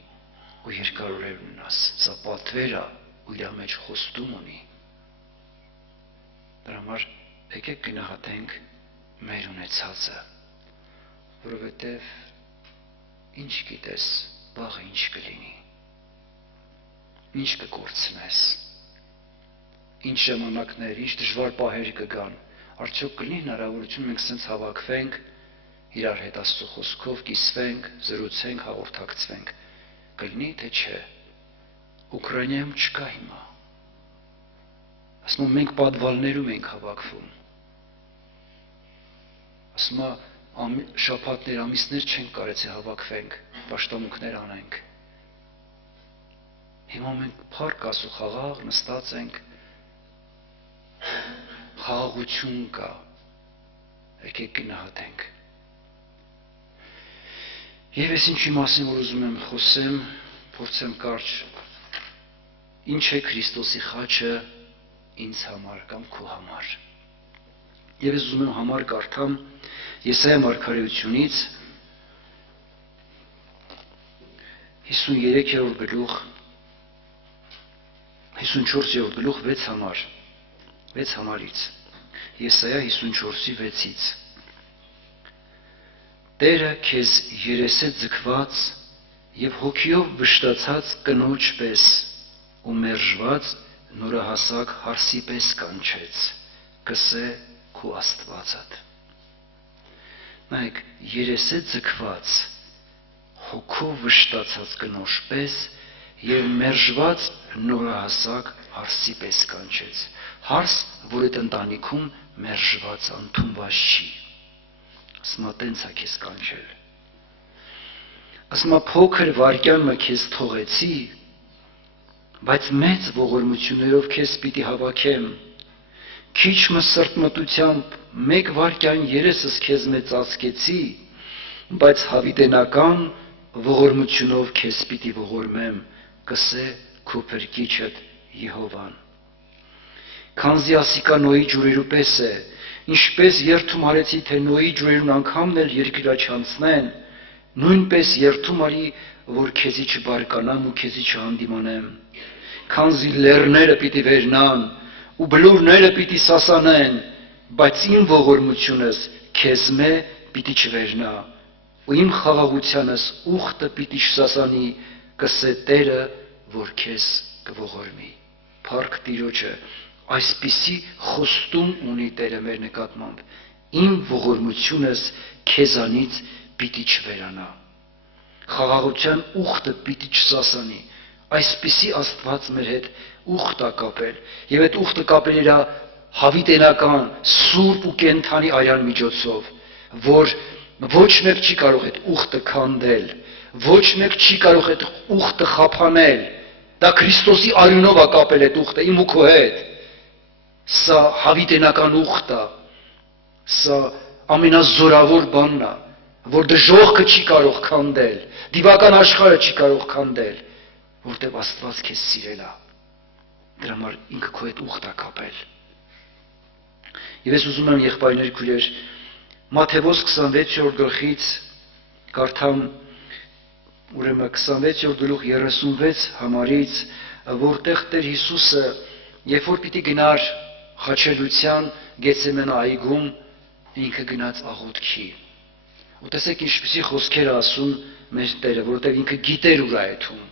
ու երկար օրեր ունենաս։ Սա պատվեր է ու իր մեջ խոստում ունի։ Դրա համար եկեք գնահատենք մեր ունեցածը, որովհետև ինչ գիտես, վաղը ինչ կլինի, ինչ կկորցնես, ինչ ժամանակներ, ինչ դժվար պահեր կգան, արդյոք կլինի հնարավորություն մենք սենց հավաքվենք, իրար հետ Աստծո խոսքով կիսվենք, զրուցենք, հաղորդակցվենք, կլինի թե չէ։ Ուկրաինայում չկա հիմա։ Ասում մենք պատվալներում ենք հավաքվում։ Ասում շաբաթներ, ամիսներ չենք կարեցի հավաքվենք, պաշտամունքներ անենք։ Հիմա մենք փառք Աստծո խաղաղ նստած ենք, խաղաղություն կա, եկեք գնահատենք։ Եվ ես ինչի մասին որ ուզում եմ խոսեմ, փորձեմ կարճ, ինչ է Քրիստոսի խաչը ինձ համար կամ քո համար։ Եվ ես ուզում եմ համար կարդամ Եսայիա մարգարեությունից 53-րդ գլուխ 54-րդ գլուխ 6 համար 6 համարից Եսայիա 54-ի 6-ից Տերը քեզ երեսե ձգված եւ հոգիով վշտացած կնոջ պես ու մերժված նորահասակ հարսի պես կանչեց կսե քո Աստվածդ Նայեք երեսե ձգված հոգով վշտացած կնոջ պես եւ մերժված նորահասակ հարսի պես կանչեց հարս որ այդ ընտանիքում մերժված ընդունված չի ասма տենց է քեզ կանչել ասма փոքր վարքյանը քեզ թողեցի բայց մեծ ողորմություններով քեզ պիտի հավաքեմ քիչ սրտմտությամբ մեկ վարքյան երեսս քեզ մեծացկեցի բայց հավիտենական ողորմությունով քեզ պիտի ողորմեմ կսե քո փրկիչդ Եհովան Քանզի ասիկա Նոյի ջուրերու պես է ինչպես երթում արեցի թե Նոյի ջուրերուն անգամն էլ երկիրա չանցնեն նույնպես երթում արի որ քեզի չբարկանամ ու քեզի չհանդիմանեմ Քանզի լեռները պիտի վերնան ու բլուրները պիտի սասանեն բայց իմ ողորմությունս քեզ մե պիտի չվերնա ու իմ խաղաղությանս ուխտը պիտի չսասանի կսե Տերը որ քեզ կողորմի Փառք Տիրոջը այսպիսի խոստում ունի Տերը մեր նկատմամբ իմ ողորմությունս քեզանից պիտի չվերանա խաղաղության ուխտը պիտի չսասանի այսպիսի Աստված մեր հետ ուխտ է կապել, եւ այդ ուխտը կապել իր հավիտենական, սուրբ ու կենթանի արյան միջոցով, որ ոչ մեկ չի կարող այդ ուխտը քանդել, ոչ մեկ չի կարող այդ ուխտը խափանել, դա Քրիստոսի արյունով է կապել այդ ուխտը, իմ ու քո հետ, սա հավիտենական ուխտ է, սա ամենազորավոր բանն է, որ դժողքը չի կարող քանդել, դիվական աշխարհը չի կարող քանդել, որտեղ Աստված քեզ սիրել է, դրա համար ինքը քո հետ ուխտ է կապել։ Եվ ես ուզում եմ եղբայրներ քույրեր Մատթեոս 26-րդ գլխից կարդամ ուրեմն 26-րդ գլուխ 36 համարից, որտեղ Տեր Հիսուսը երբ որ պիտի գնար խաչելության Գեթսեմենե այգում, ինքը գնաց աղոթքի։ Ու տեսեք ինչպիսի խոսքեր է ասում մեր Տերը, որտեղ ինքը գիտեր ուր է եթում։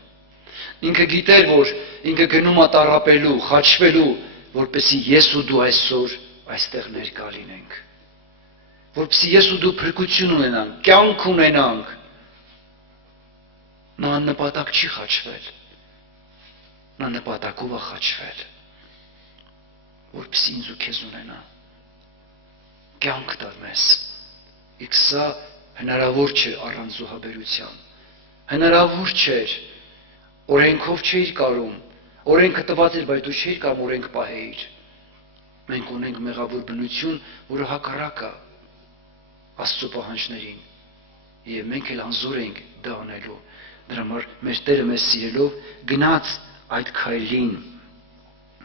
Ինքը գիտեր, որ ինքը գնում է տառապելու, խաչվելու, որպեսզի ես ու դու այսօր այստեղ ներկա լինենք, որպեսզի ես ու դու փրկություն ունենանք, կյանք ունենանք։ Նա նպատակ չի խաչվել, նա նպատակով է խաչվել, որպեսզի ինձ ու քեզ ունենա, կյանք տա մեզ։ Իսկ սա հնարավոր չէր առանց զոհաբերության, հնարավոր չէր, օրենքով չէիր կարում, օրենքը տված էր, բայց դու չէիր կամ օրենք պահեիր։ Մենք ունենք մեղավոր բնություն, որը հակառակ է Աստծո պահանջներին, եւ մենք էլ անզոր ենք դա անելու։ Դրա համար մեր Տերը մեզ սիրելով գնաց այդ քայլին։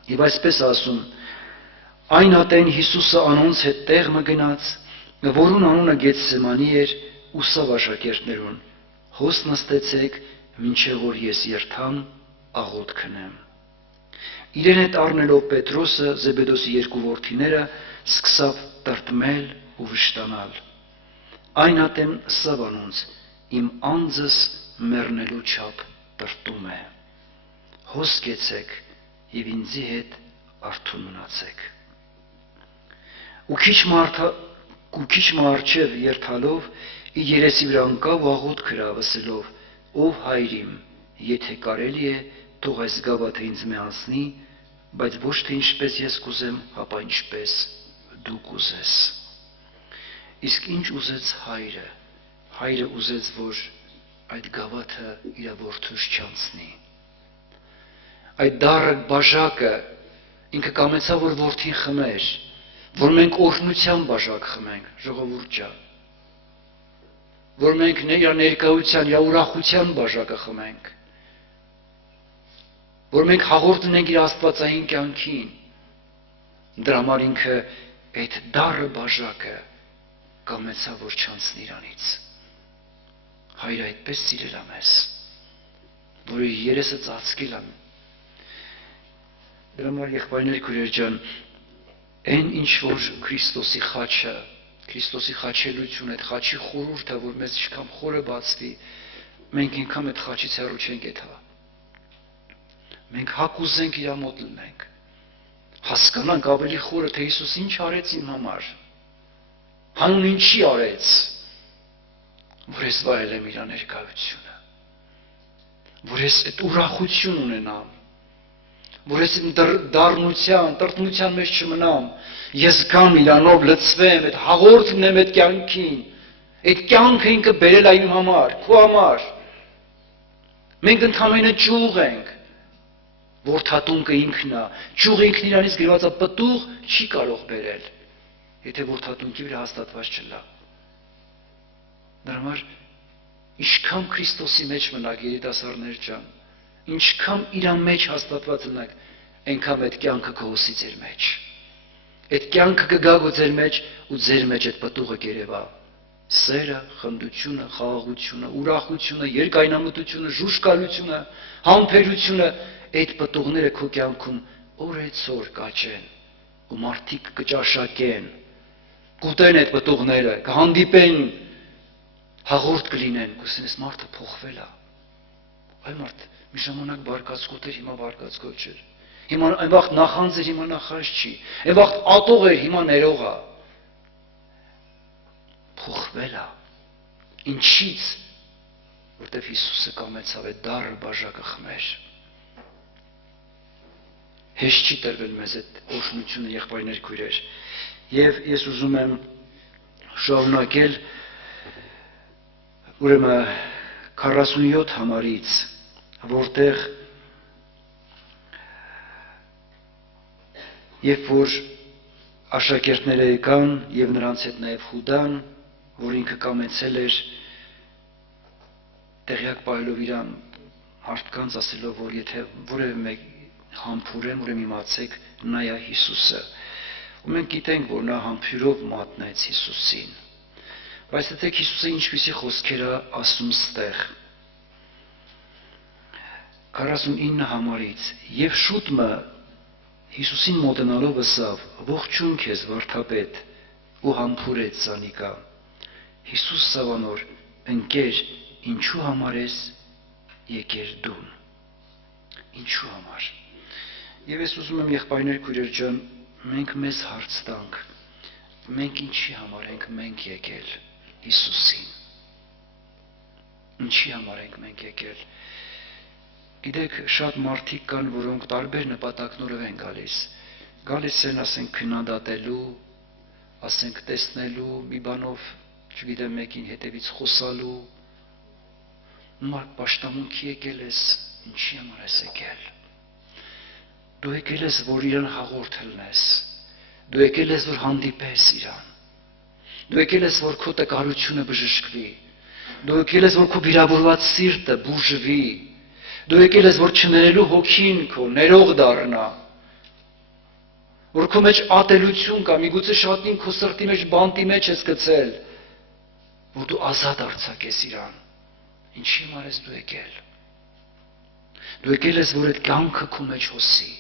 Եվ այսպես ասում. այն ատեն Հիսուսը անոնց հետ տեղ մը գնաց, որուն անունը Գեթսեմանի էր, ու սավ աշակերտներուն. հոս նստեցեք, մինչև որ ես երթամ աղոտ քնեմ։ Իրեն հետ առնելով Պետրոսը, Զեբեդոսի երկու որդիները, սկսավ տրտմել ու վշտանալ։ Այն ատեն սավ անոնց, իմ անձս մեռնելու չափ տրտում է։ Հոս կեցեք եւ ինձի հետ արթուն մնացեք։ Ու քիչ մահարջև երթալով իր երեսի վրա ընկավ ու աղոտ քրավ ասելով. ով հայր իմ, եթե կարելի է, թող այս գավաթը ինձ մեանցնի, բայց ոչ թե ինչպես ես կուզեմ, հապա ինչպես դու կուզես։ Իսկ ինչ ուզեց հայրը։ Հայրը ուզեց, որ այդ գավաթը իր որդուց չանցնի։ Այդ դառը բաժակը ինքը կամեցավ, որ որդին խմեր, որ մենք օրհնության բաժակ խմենք, ժողովուրդ ջան, որ մենք իր ներկայության, իր ուրախության բաժակը խմենք, որ մենք հաղորդենք իր աստվածային կյանքին։ Դրա համար ինքը այդ դառը բաժակը կամեցավ, որ չանցնի իրանից։ Հայրը այդպես սիրել է մեզ, որ իր երեսը ծածկել է։ Դրա համար եղբայրներ քույրեր ջան, այն ինչ որ Քրիստոսի խաչը, Քրիստոսի խաչելությունը, այդ խաչի խորհուրդը, որ մեզ ինչքան խորը բացվի, մենք ինքան այդ խաչից հեռու չենք եթա։ Մենք հակ ուզենք իր մոտ լինենք, հասկանանք ավելի խորը, թե Հիսուս ինչ արեց իմ համար, հանուն ինչի արեց, որ ես վայելեմ իր ներկայությունը, որ ես այդ ուրախություն ունենամ, որ ես իմ դառնության, տրտմության մեջ չմնամ, ես գամ իրանով լցվեմ, այդ հաղորդ ունեմ այդ կյանքին, այդ կյանքը ինքը բերել է իմ համար, քո համար։ Մենք ընդամենը ճյուղ ենք, որդատունկը ինքն է, ճյուղը ինքն իրանից գրված է պտուղ չի կարող բերել, եթե որդատունկի վրա հաստատված չլա։ Դրա համար ինչքան Քրիստոսի մեջ մնաք երիտասարդներ ջան, ինչքան իր մեջ հաստատված ունեք, այնքան այդ կյանքը կհոսի ձեր մեջ։ Այդ կյանքը կգա ձեր մեջ ու ձեր մեջ այդ պտուղը կերևա։ Սերը, խնդությունը, խաղաղությունը, ուրախությունը, երկայնամտությունը, ժուշկալությունը, համբերությունը, այդ պտուղները քո կյանքում օրեցօր կաճեն ու մարդիկ կճաշակեն, կուտեն այդ պտուղները, կհանդիպեն, հաղորդ կլինեն, կասեն, այս մարդը փոխվել է։ Այ մարդ մի ժամանակ բարկած կոտ էր, հիմա բարկած կոտ չէր։ Հիմա այն վաղտ նախանձ էր, հիմա նախանձ չի։ Այն վաղտ ատող էր, հիմա ներող է։ Փոխվել է։ Ինչից? Որտեվ Հիսուսը կամեցավ այդ դառը բաժակը խմեր։ հեշտ չի տրվել մեզ այդ օրհնությունը, եղբայրներ, քույրեր։ Եվ ես ուզում եմ շարունակել ուրեմն 47 համարից, որտեղ երբ որ աշակերտները եկան եւ նրանց հետ նաեւ Հուդան, որ ինքը կամեցել էր տեղյակ պահելով իրան մարդկանց ասելով, որ եթե որևէ մեկ համբուրեմ, ուրեմն իմացեք, նայա Հիսուսը։ Ու մենք գիտենք, որ նա համբուրով մատնեց Հիսուսին։ Բայց դեք Հիսուսը ինչպիսի խոսքեր է ասում ստեղ 49 համարից եւ շուտը Հիսուսին մոտենալով ասավ. «Ողջույն քեզ, վարդապետ», ու համբուրեց Սանիկա։ Հիսուս սավանոր, ընկեր, ինչու համար ես եկեր դուն։ Ինչու համար։ Եվ ես ուզում եմ եղբայրներ, քույրեր ջան, մենք մեզ հարց տանք, մենք ինչի համար ենք մենք եկել Հիսուսին։ Ինչի համար ենք մենք եկել։ Գիտեք, շատ մարդիկ կան, որոնք տարբեր նպատակներով են գալիս։ Գալիս են, ասենք, քննադատելու, ասենք, տեսնելու, մի բանով, չգիտեմ, մեկին հետևից խոսալու։ Մարդ պաշտամունքի եկել ես, ինչի համար ես եկել։ Դու եկել ես, որ իրան հաղորդ լնես։ Դու եկել ես, որ հանդիպես իրան։ Դու եկել ես, որ քո տկարությունը բժշկվի։ Դու եկել ես, որ քո վիրավորված սիրտը բուժվի։ Դու եկել ես, որ չներելու հոգին քո ներող դառնա, որ քո մեջ ատելություն կա, միգուցե շատին քո սրտի մեջ բանտի մեջ ես գցել, որ դու ազատ արձակես իրան։ Ինչի համար ես դու եկել։ Դու եկել ես, որ այդ կյանքը քո մեջ հոսի։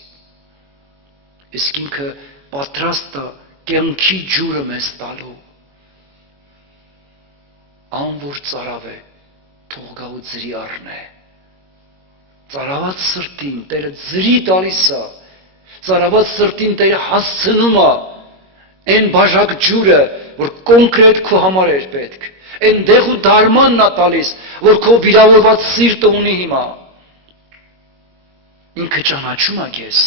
Իսկ ինքը պատրաստ է կյանքի ջուրը մեզ տալու։ Անոր ծարավ է, թող գա ու ձրի առնե։ Ծարաված սրտին Տերը ձրի տալիս է, ծարաված սրտին Տերը հասցնում է այն բաժակ ջուրը, որ կոնկրետ քո համար էր պետք, այն դեղ ու դարմանն է տալիս, որ քո վիրավորված սիրտը ունի հիմա։ Ինքը ճանաչում է քեզ,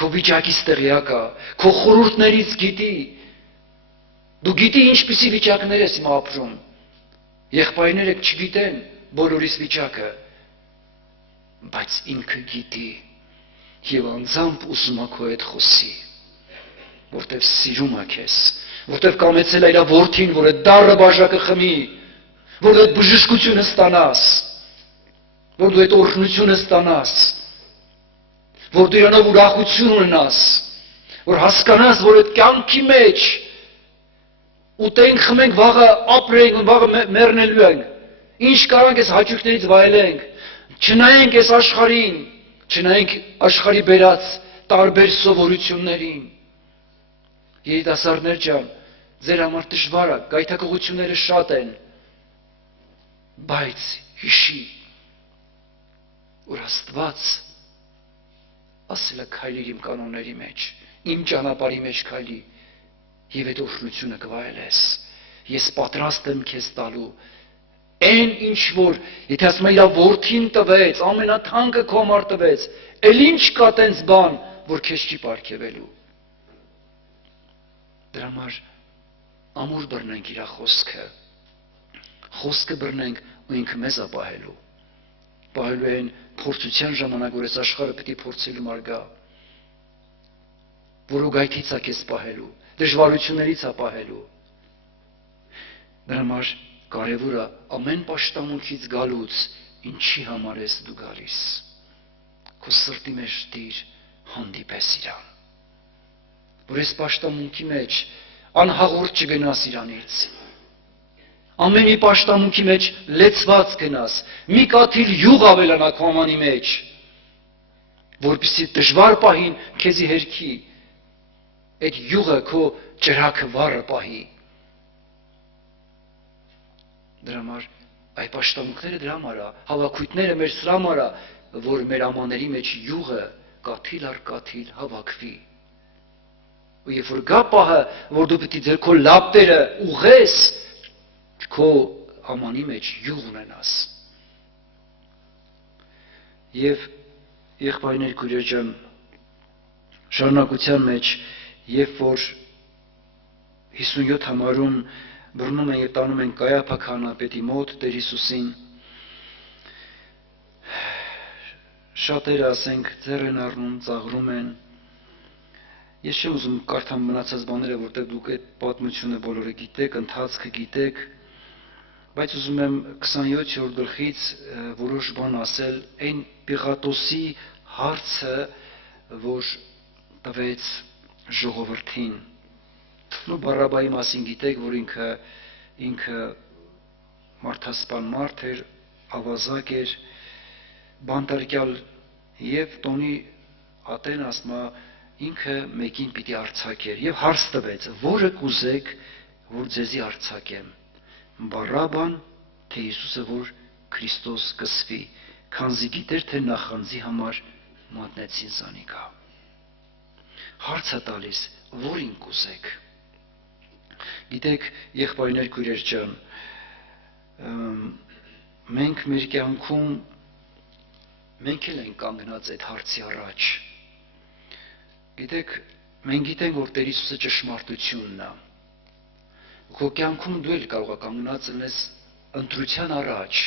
քո վիճակից տեղյակ է, քո խորհուրդներից գիտի։ Դու գիտի ինչպիսի վիճակներ ես հիմա ապրում։ Եղբայրները չգիտեն բոլորիս վիճակը, բայց ինքը գիտի եւ անձամբ ուզում է քո հետ խոսի, որտեվ սիրում է քեզ, որտեվ կամեցել է իր որդին, որ այդ դառը բաժակը խմի, որ այդ բժշկությունը ստանաս, որ դու այդ օրհնությունը ստանաս, որ դու իրանով ուրախություն ունենաս, որ հասկանաս, որ այդ կյանքի մեջ ուտենք, խմենք, վաղը ապրենք, վաղը մեռնելու ենք, ինչ կարանք այս հաճույքներից վայելենք, չնայենք այս աշխարհին, չնայենք աշխարհի բերած տարբեր սովորություններին։ Երիտասարդներ ջան, ձեր համար դժվար է, գայթակղությունները շատ են, բայց հիշի, որ Աստված ասել է քայլիր իմ կանոնների մեջ, իմ ճանապարհի մեջ քայլի եւ այդ օրհնությունը կվայելես։ Ես պատրաստ եմ քեզ տալու այն ինչ որ, եթե ասում է իր որդին տվեց, ամենաթանկը քո համար տվեց, էլ ինչ կա տենց բան, որ քեզ չի պարգևելու։ Դրա համար ամուր բռնենք իր խոսքը բռնենք ու ինքը մեզ է պահելու։ Պահելու են փորձության ժամանակ, որ այս աշխարհը պիտի փորձելու մարգա, որ ուղայթից է քեզ պահելու, դժվարություններից է պահելու։ Դրա համար կարևոր է ամեն պաշտամունքից գալուց ինչի համար ես դու գալիս։ Քո սրտի մեջ դիր հանդիպես իրան, որ այս պաշտամունքի մեջ անհաղորդ չգնաս իրանից, ամեն մի պաշտամունքի մեջ լեցված գնաս, մի կաթիլ յուղ ավելանա քո ամանի մեջ, որպեսզի դժվար պահին քեզի հերքի, այդ յուղը քո ջրակը վառը պահի։ Դրա համար այդ պաշտամունքները դրա համար է, հավաքույթները մեր սրա համար է, որ մեր ամաների մեջ յուղը կաթիլ առ կաթիլ հավաքվի։ Ու երբ որ գա պահը, որ դու պիտի ձեր քո լապտերը ուղես, քո ամանի մեջ յուղ ունենաս։ Եվ եղբայրներ քույրեր ջան, շարունակության մեջ, երբ որ 57 համարում բռնում են եւ տանում են Կայափա քահանապետի մոտ Տեր Հիսուսին, շատերը, ասենք, ձեռ են առնում, ծաղրում են։ Ես չեմ ուզում կարդամ մնացած բաները, որտեղ դուք այդ պատմությունը բոլորը գիտեք, ընթացքը գիտեք, բայց ուզում եմ 27-րդ գլխից որոշ բան ասել այն Պիղատոսի հարցը, որ տվեց ժողովրդին։ Բարաբայի մասին գիտեք, որ ինքը մարդասպան մարդ էր, ավազակ էր, բանտարկյալ եւ տոնի ատեն ասма ինքը մեկին պիտի արձակեր եւ հարց տվեց, որը կուզեք, որ ձեզի արձակեմ, Բարաբան, թե Հիսուսը, որ Քրիստոս կսվի, քանզի գիտեր, թե նախանձի համար մատնեցին զանիկա։ Հարց է տալիս, որին կուզեք։ Գիտեք, եղբայրներ, քույրեր ջան, մենք մեր կյանքում մենք էլ ենք կանգնած այդ հարցի առաջ։ Գիտեք, մենք գիտենք, որ Տեր Հիսուսը ճշմարտությունն է։ Քո կյանքում դու էլ կարող ես կանգնած լինես ընտրության առաջ,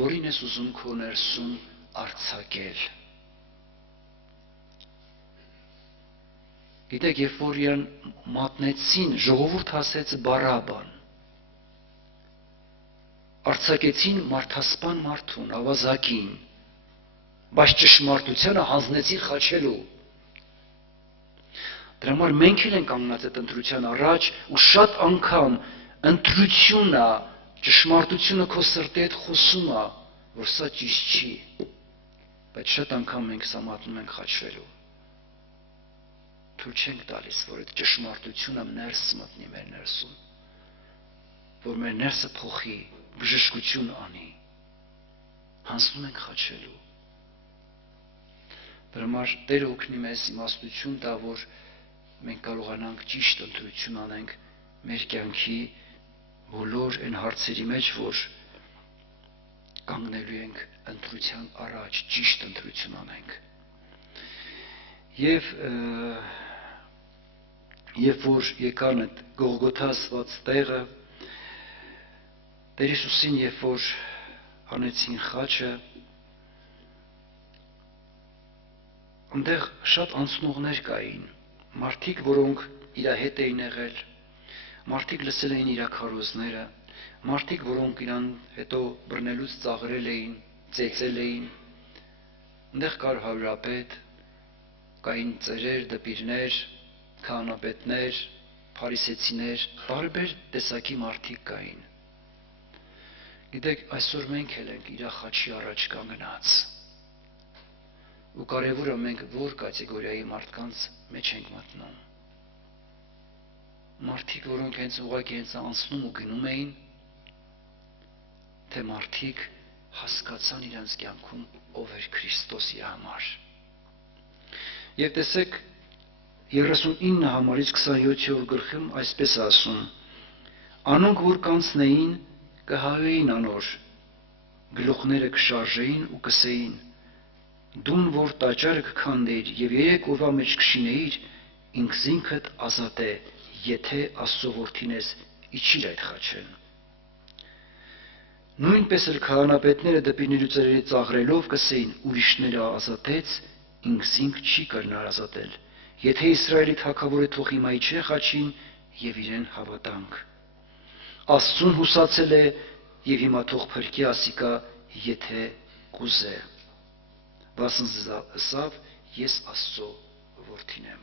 որին ես ուզում քո ներսում արձակել։ Գիտեք, երբ որ իրան մատնեցին, ժողովուրդ ասեց Բարաբան, արձակեցին մարդասպան մարդուն, ավազակին, բայց ճշմարտությանը հանձնեցին խաչելու։ Դրա համար մենք էլ ենք կանգնած այդ ընտրության առաջ ու շատ անգամ ընտրությունը, ճշմարտությունը քո սրտի հետ խոսում է, որ սա ճիշտ չի, բայց շատ անգամ մենք սա մատնում ենք խաչվելու։ Թույլ չենք տալիս, որ այդ ճշմարտությունը ներս մտնի մեր ներսում, որ մեր ներսը փոխի, բժշկություն անի, հանձնում ենք խաչելու։ Դրա համար Տերը օգնի մեզ իմաստություն տա, որ մենք կարողանանք ճիշտ ընտրություն անենք մեր կյանքի բոլոր այն հարցերի մեջ, որ կանգնելու ենք ընտրության առաջ, ճիշտ ընտրություն անենք։ Երբ որ եկան այդ Գողգոթա ասված տեղը, Տեր Հիսուսին, երբ որ անեցին խաչը, այնտեղ շատ անցնողներ կային, մարդիկ, որոնք իր հետ էին եղել, մարդիկ լսել էին իր քարոզները, մարդիկ, որոնք իրան հետո բռնելուց ծաղրել էին, ծեծել էին, այնտեղ կար հարուրապետ, կային ծերեր, դպիրներ, քահանապետներ, փարիսեցիներ, տարբեր տեսակի մարդիկ կային։ Գիտեք, այսօր մենք էլ ենք իր խաչի առաջ կանգնած։ Ու կարևորը մենք որ կատեգորիայի մարդկանց մեջ ենք մտնում։ Մարդիկ, որոնք հենց ուղղակի հենց անցնում ու գնում էին, թե մարդիկ հասկացան իրենց կյանքում ով էր Քրիստոսի համար։ Եվ տեսեք 39 համարից 27-րդ գլխում այսպես ասում. Անոնք որ կանցնեին կհայեին անոր, գլուխները կշարժեին ու կսեին. Դուն որ տաճարը կքանդեիր եւ 3 օրվա մեջ կշինեիր, ինքզինքդ ազատե, եթե Աստծո որդին ես, իջիր այդ խաչեն։ Նույնպես էլ քահանապետները դպիրների ծերերի ծաղրելով կսեին, ուրիշները ազատեց, ինքզինք չի կրնար ազատել։ Եթե Իսրայելի թագավորը թող հիմա իջե խաչին եւ իրեն հավատանք։ Աստծուն հուսացել է եւ հիմա թող փրկի ասիկա, եթե կուզե։ Վասնզավ ես Աստծո որդին եմ։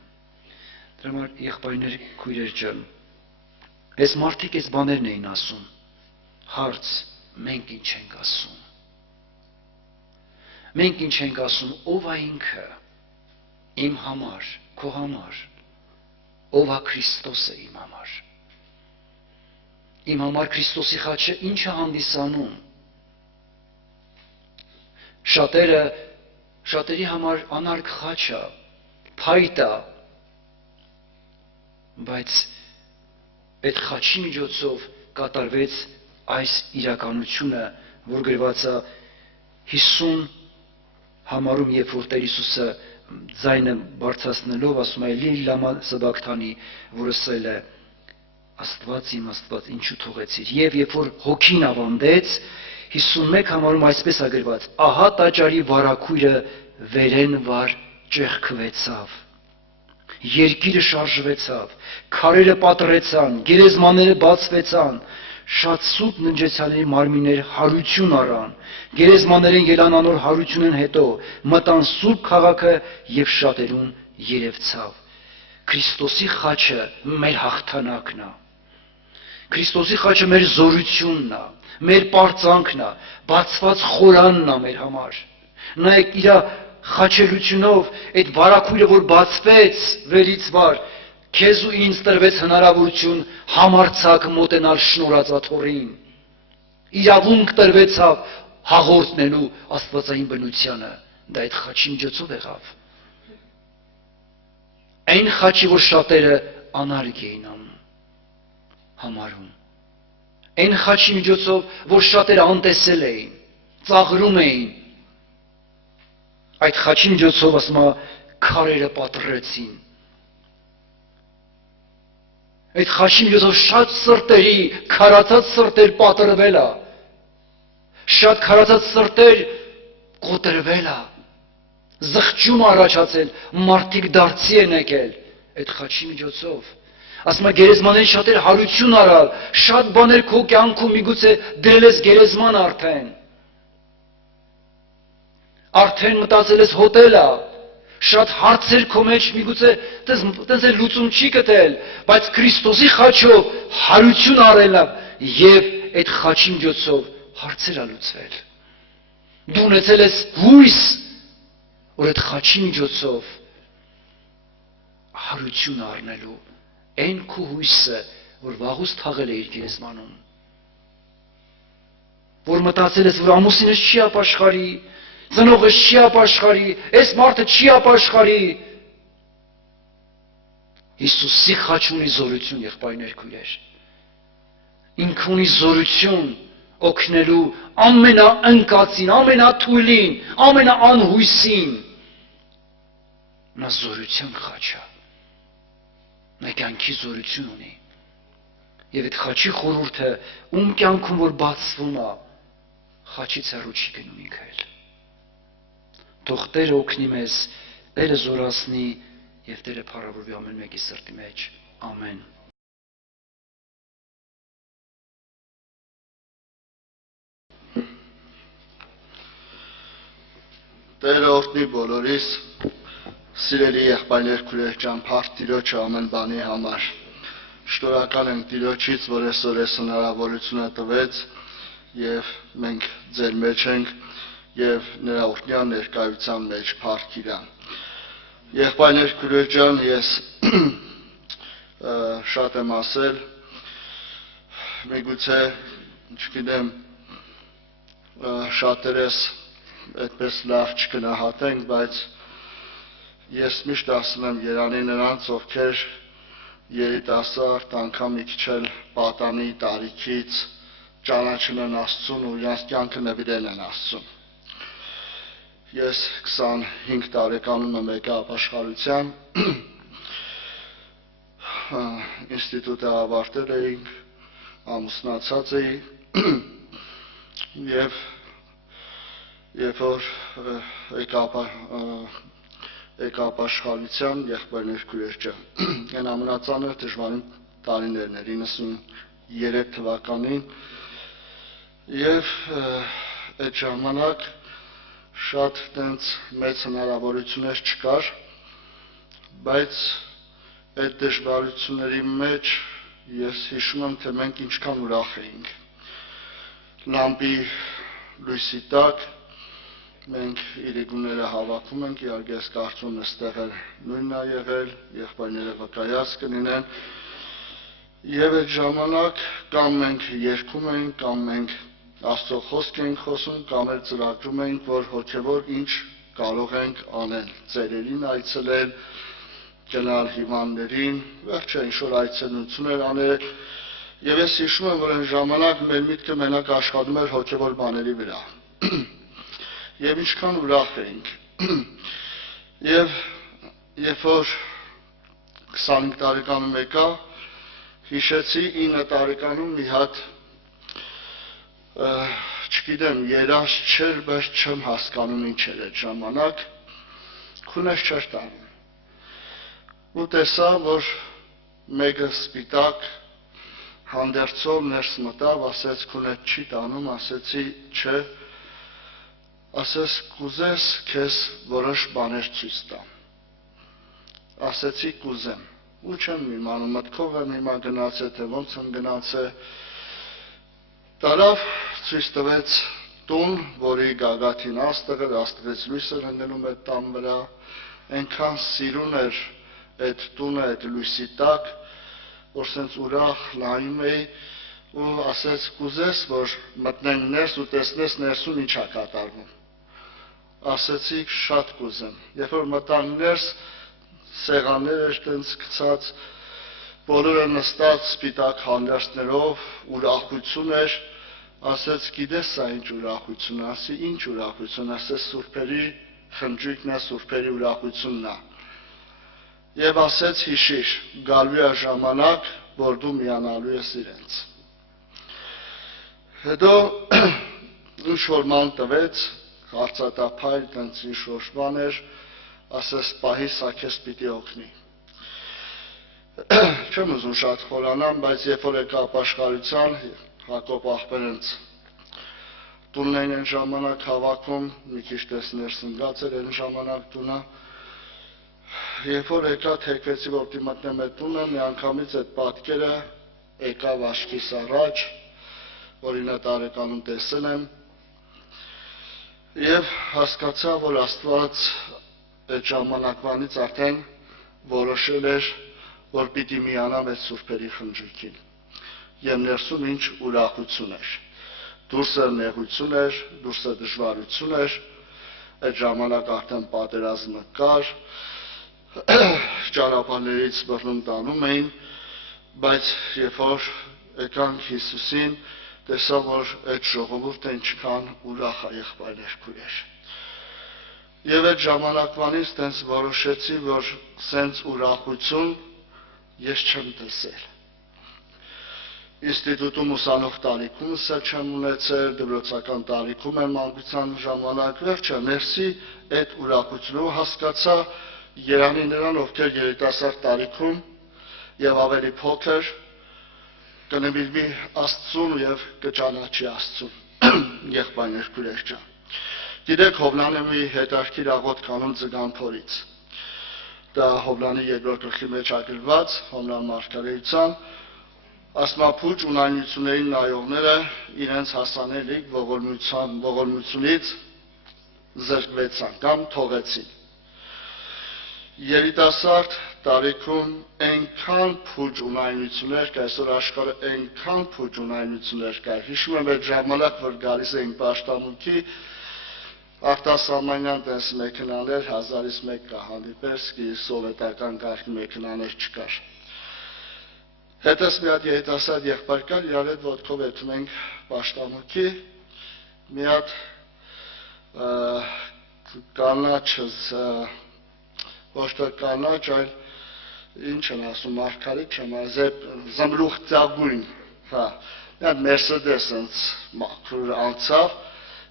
Դրա համար եղբայրներ, քույրեր ջան, այս մարդիկ այս բաներն էին ասում։ Հարց, մենք ինչ ենք ասում։ Մենք ինչ ենք ասում, ով է ինքը իմ համար, քո համար, ով է Քրիստոսը իմ համար։ Իմ համար Քրիստոսի խաչը ինչ է հանդիսանում։ Շատերի համար անարգ խաչ է, փայտ է, բայց այդ խաչի միջոցով կատարվեց այս իրականությունը, որ գրված է 50 համարում, երբ որ Տեր Հիսուսը ձայնը բարձրացնելով ասում է Էլի լամա սաբակթանի, որ ասել է Աստված իմ Աստված ինչու թողեցիր եւ երբ որ հոգին ավանդեց 51 համարում այսպես է գրված ահա տաճարի վարակույրը վերեն վար ճեղքվեցավ երկիրը շարժվեցավ քարերը պատռեցան գերեզմաները բացվեցան շատ սուտ ննջեցալի մարմիններ հարություն առան գերեզմաներեն ելան անոր հարությունն հետո մտան սուրբ քաղաքը եւ շատերուն երևցավ Քրիստոսի խաչը մեր հաղթանակն է Քրիստոսի խաչը մեր զորությունն է մեր պարծանքն է բացված խորանն է մեր համար նայեք իր խաչելությունով այդ վարակույրը որ բացվեց վերից վար քեզ ու ինձ տրվեց հնարավորություն համարձակ մոտենալ շնորհածաթորին իրավունք տրվեցավ հաղորդնելու աստվածային բնությանը դա այդ խաչի միջոցով եղավ այն խաչի որ շատերը անարգ էին համարում այն խաչի միջոցով որ շատերը անտեսել էին ծաղրում էին այդ խաչի միջոցով ասում է քարերը պատռեցին այդ խաչի միջոցով շատ սրտերի քարացած սրտեր պատռվել է շատ քարացած սրտեր կոտրվել է զղջում առաջացել մարդիկ դարձի են եկել այդ խաչի միջոցով ասում է գերեզմանեն շատեր հարություն արալ շատ բաներ քո կյանքում միգուցե դրել ես գերեզման արդեն մտածել ես հոտել է շատ հարցեր քո մեջ միգուցե տես լուծում չի գտել բայց Քրիստոսի խաչով հարություն արել է եւ այդ խաչի միջոցով հարցեր է լուծվել դու ունեցել ես հույս որ այդ խաչի միջոցով հարություն առնելու այն քո հույսը որ վաղուց թաղել է իր գերեզմանում որ մտածել ես որ ամուսինս չի ապաշխարի ծնողս չի ապաշխարի այս մարդը չի ապաշխարի Հիսուսի խաչը ունի զորություն եղբայրներ քույրեր ինքը ունի զորություն օգնելու ամենաընկածին ամենաթույլին ամենաանհույսին նա զորության խաչը նա կյանքի զորություն ունի եւ այդ խաչի խորհուրդը ում կյանքում որ բացվում է խաչից հեռու չի գնում ինքը էլ թող Տերը օգնի մեզ Տերը զորացնի եւ Տերը փառավորվի ամեն մեկի սրտի մեջ ամեն Տերը օրհնի բոլորիս Սիրելի եղբայրներ քույրեր ջան, փառք Տիրոջը ամեն բանի համար։ Շնորհակալ եմ Տիրոջից, որ այսօր այս հնարավորությունը տվեց եւ մենք ձեր մեջ ենք եւ նրա օրհնյան ներկայության մեջ փառք իրան։ Եղբայրներ քույրեր ջան, ես շատ եմ ասել, միգուցե, չգիտեմ, շատերս այդպես լավ չգնահատենք, բայց ես միշտ ասում եմ երանի նրանց, ովքեր երիտասարդ անգամ մի քիչ էլ պատանի տարիքից ճանաչում են Աստծուն ու իրենց կյանքը նվիրել են Աստծուն։ Ես 25 տարեկանում եմ եկա ապաշխարության, ինստիտուտը ավարտել էինք, ամուսնացած էի եւ երբ որ եկա ապաշխարության եղբայրներ քույրեր ջան, այն ամենածանր դժվարին տարիներն էր 93 թվականին եւ այդ ժամանակ շատ տենց մեծ հնարավորություններ չկար, բայց այդ դժվարությունների մեջ ես հիշում եմ, թե մենք ինչքան ուրախ էինք։ Լամպի լույսի տակ մենք իրիկունները հավաքում ենք, իհարկե ես կարծում այստեղ էլ նույնն է եղել, եղբայրները վկայած կլինեն, եւ այդ ժամանակ կամ մենք երգում ենք, կամ մենք Աստծո խոսք ենք խոսում, կամ էլ ծրագրում ենք, որ հոգևոր ինչ կարող ենք անել, ծերերին այցելել, գնալ հիվանդներին, վերջը ինչ-որ այցելություններ անել, եւ ես հիշում եմ, որ այն ժամանակ մեր միտքը մենակ աշխատում էր հոգևոր բաների վրա։ Եվ ինչքան ուրախ էինք։ Եվ երբ որ 25 տարեկանում եկա, հիշեցի 9 տարեկանում մի հատ չգիտեմ, երազ չէր, բայց չեմ հասկանում ինչ էր այդ ժամանակ, քունես չէր տանում։ Ու տեսա, որ մեկը սպիտակ հանդերձով ներս մտավ, ասեց քունես չի տանում, ասեցի չէ, ասես կուզես քեզ որոշ բաներ ցույց տամ։ Ասեցի կուզեմ, ու չեմ իմանում, մտքով եմ հիմա գնացել, թե ոնց եմ գնացել։ Տարավ ցույց տվեց տուն, որի գագաթին աստղից լույս էր ընկնում այդ տան վրա, այնքան սիրուն էր այդ տունը, այդ լույսի տակ, որ սենց ուրախ նայում էի ու ասեց կուզես, որ մտնենք ներս ու տեսնես ներսում ինչ է կատարվում։ Ասեցի շատ կուզեմ։ Երբ որ մտան ներս, սեղաններ էր տենց գցած, բոլորը նստած սպիտակ հանդերձներով, ուրախություն էր, ասեց գիտես սա ինչ ուրախություն, ասի ինչ ուրախություն, ասեց սուրբերի խնջույքն է, սուրբերի ուրախությունն է։ Եվ ասեց հիշիր, գալու է ժամանակ, որ դու միանալու ես իրենց։ Հետո ինչ-որ ման տվեց, հարցատափայլ, տենց ինչ-որ բան էր, ասեց պահի սա քեզ պիտի օգնի։ Չեմ ուզում շատ խորանամ, բայց երբ որ եկա ապաշխարության, Հակոբ աղբերենց տունն էին այն ժամանակ հավաքում, մի քիչ տես ներս ընկած էր այն ժամանակ տունը, երբ որ եկա թեքվեցի, որ պիտի մտնեմ այդ տունը, միանգամից այդ պատկերը եկավ աչքիս առաջ, որ 9 տարեկանում տեսել եմ, եւ հասկացա, որ Աստված այդ ժամանակվանից արդեն որոշել էր, որ պիտի միանամ այդ սուրբերի խնջույքին։ Եվ ներսում ինչ ուրախություն էր, դուրսը նեղություն էր, դուրսը դժվարություն էր, այդ ժամանակ արդեն պատերազմը կար, ճանապարհներից բռնում տանում էին, բայց երբ որ եկանք Հիսուսին, տեսա, որ այդ ժողովուրդը ինչքան ուրախ է եղբայրներ քույրեր։ Եվ այդ ժամանակվանից տենց որոշեցի, որ սենց ուրախություն ես չեմ տեսել։ Ինստիտուտում ուսանող տարիքում սա չեմ ունեցել, դպրոցական տարիքում եմ մանկության ժամանակ, վերջը ներսի այդ ուրախությունը հասկացա Երանի նրան, ովքեր երիտասարդ տարիքում եւ ավելի փոքր կնվիրվի Աստծուն եւ կճանաչի Աստծուն, եղբայրներ քույրեր ջան։ Գիտեք Հովլանեմի հետարքիր աղոտ կանոն Ձգանփորից։ Դա Հովլանի երկրորդ գլխի մեջ ագրված Հովլան մարգարեության Ասմափուճ ունայնությունների նայողները իրենց հասանելիք ողորմությունից զրկվեցան կամ թողեցին։ Երիտասարդ տարիքում այնքան փուճ ունայնություններ կա, այսօր աշխարհը այնքան փուճ ունայնություններ կա։ Հիշում եմ այդ ժամանակ, որ գալիս էին պաշտամունքի, արտասահմանյան տես մեքենաներ 1000-ից մեկ կա հանդիպեր, սովետական կարգի մեքենաներ չկար։ Հետս մի հատ երիտասարդ եղբայր կար, իրար հետ ոտքով եթում ենք պաշտամունքի, մի հատ կանաչս, ոչ թե կանաչ, այլ ինչ են ասում, մարգարիտ չեմ, զմրուխ ծագույն, մի հատ Մերսեդես մաքրուր անցավ,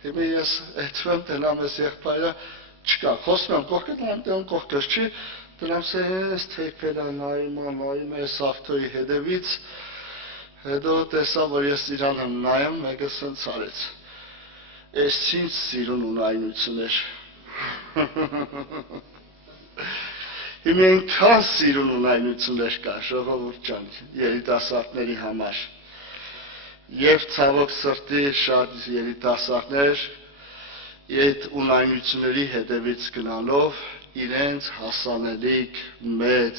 հիմա ես եթում եմ տնամ ես եղբայրը, չկա, խոսում եմ կողքը, տնամ կողքս չի, դրանց ես թեքվել է նայում ես ավտոյի հետևից, հետո տեսա, որ ես իրան եմ նայում, մեկը սենց արեց, ես ինչ սիրուն ունայնություն էր, հիմա ինքան սիրուն ունայնություններ կա, ժողովուրդ ջան, երիտասարդների համար, և ցավոք սրտի շատ երիտասարդներ, այդ ունայնությունների հետևից գնալով, իրենց հասանելիք մեծ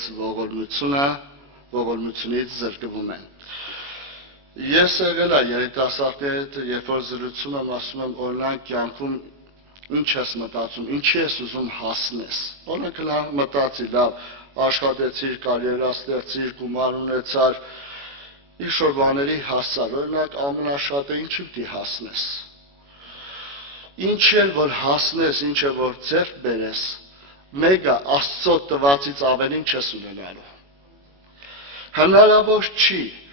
ողորմությունից զրկվում են։ Ես եղել եմ երիտասարդների հետ, երբ որ զրուցում եմ, ասում եմ, օրինակ կյանքում ինչ ես մտածում, ինչի ես ուզում հասնես։ Օրինակ մտածի, լավ, աշխատեցիր, կարիերա ստեղծիր, գումար ունեցար, ինչ-որ բաների հասար, օրինակ ամենաշատը ինչի պիտի հասնես։ Ինչ էլ որ հասնես, ինչ էլ որ ձեռք բերես, մեկը Աստծո տվածից ավելին չես ունենալու։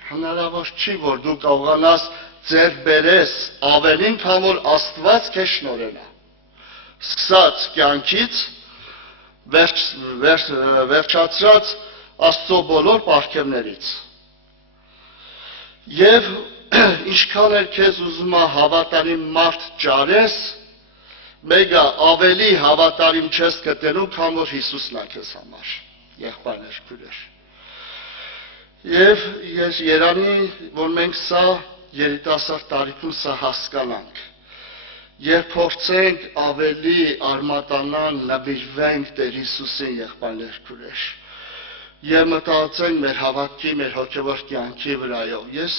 Հնարավոր չի, որ դու կարողանաս ձեռք բերես ավելին, քան որ Աստված քեզ շնորհել է։ Սկսած կյանքից վերջացրած Աստծո բոլոր պարգևներից։ Եվ ինչքան էլ քեզ ուզում է հավատարիմ մարդ ճարես, մեկը ավելի հավատարիմ չես գտնելու, քան որ Հիսուսն է քեզ համար, եղբայրներ, քույրեր։ Եվ ես երանի, որ մենք սա երիտասարդ տարիքում սա հասկանանք, երբ փորձենք ավելի արմատանալ նվիրվենք Տեր Հիսուսին, եղբայրներ, քույրեր, եւ մտածենք մեր հավատքի, մեր հոգեվոր կյանքի վրայով։ Ես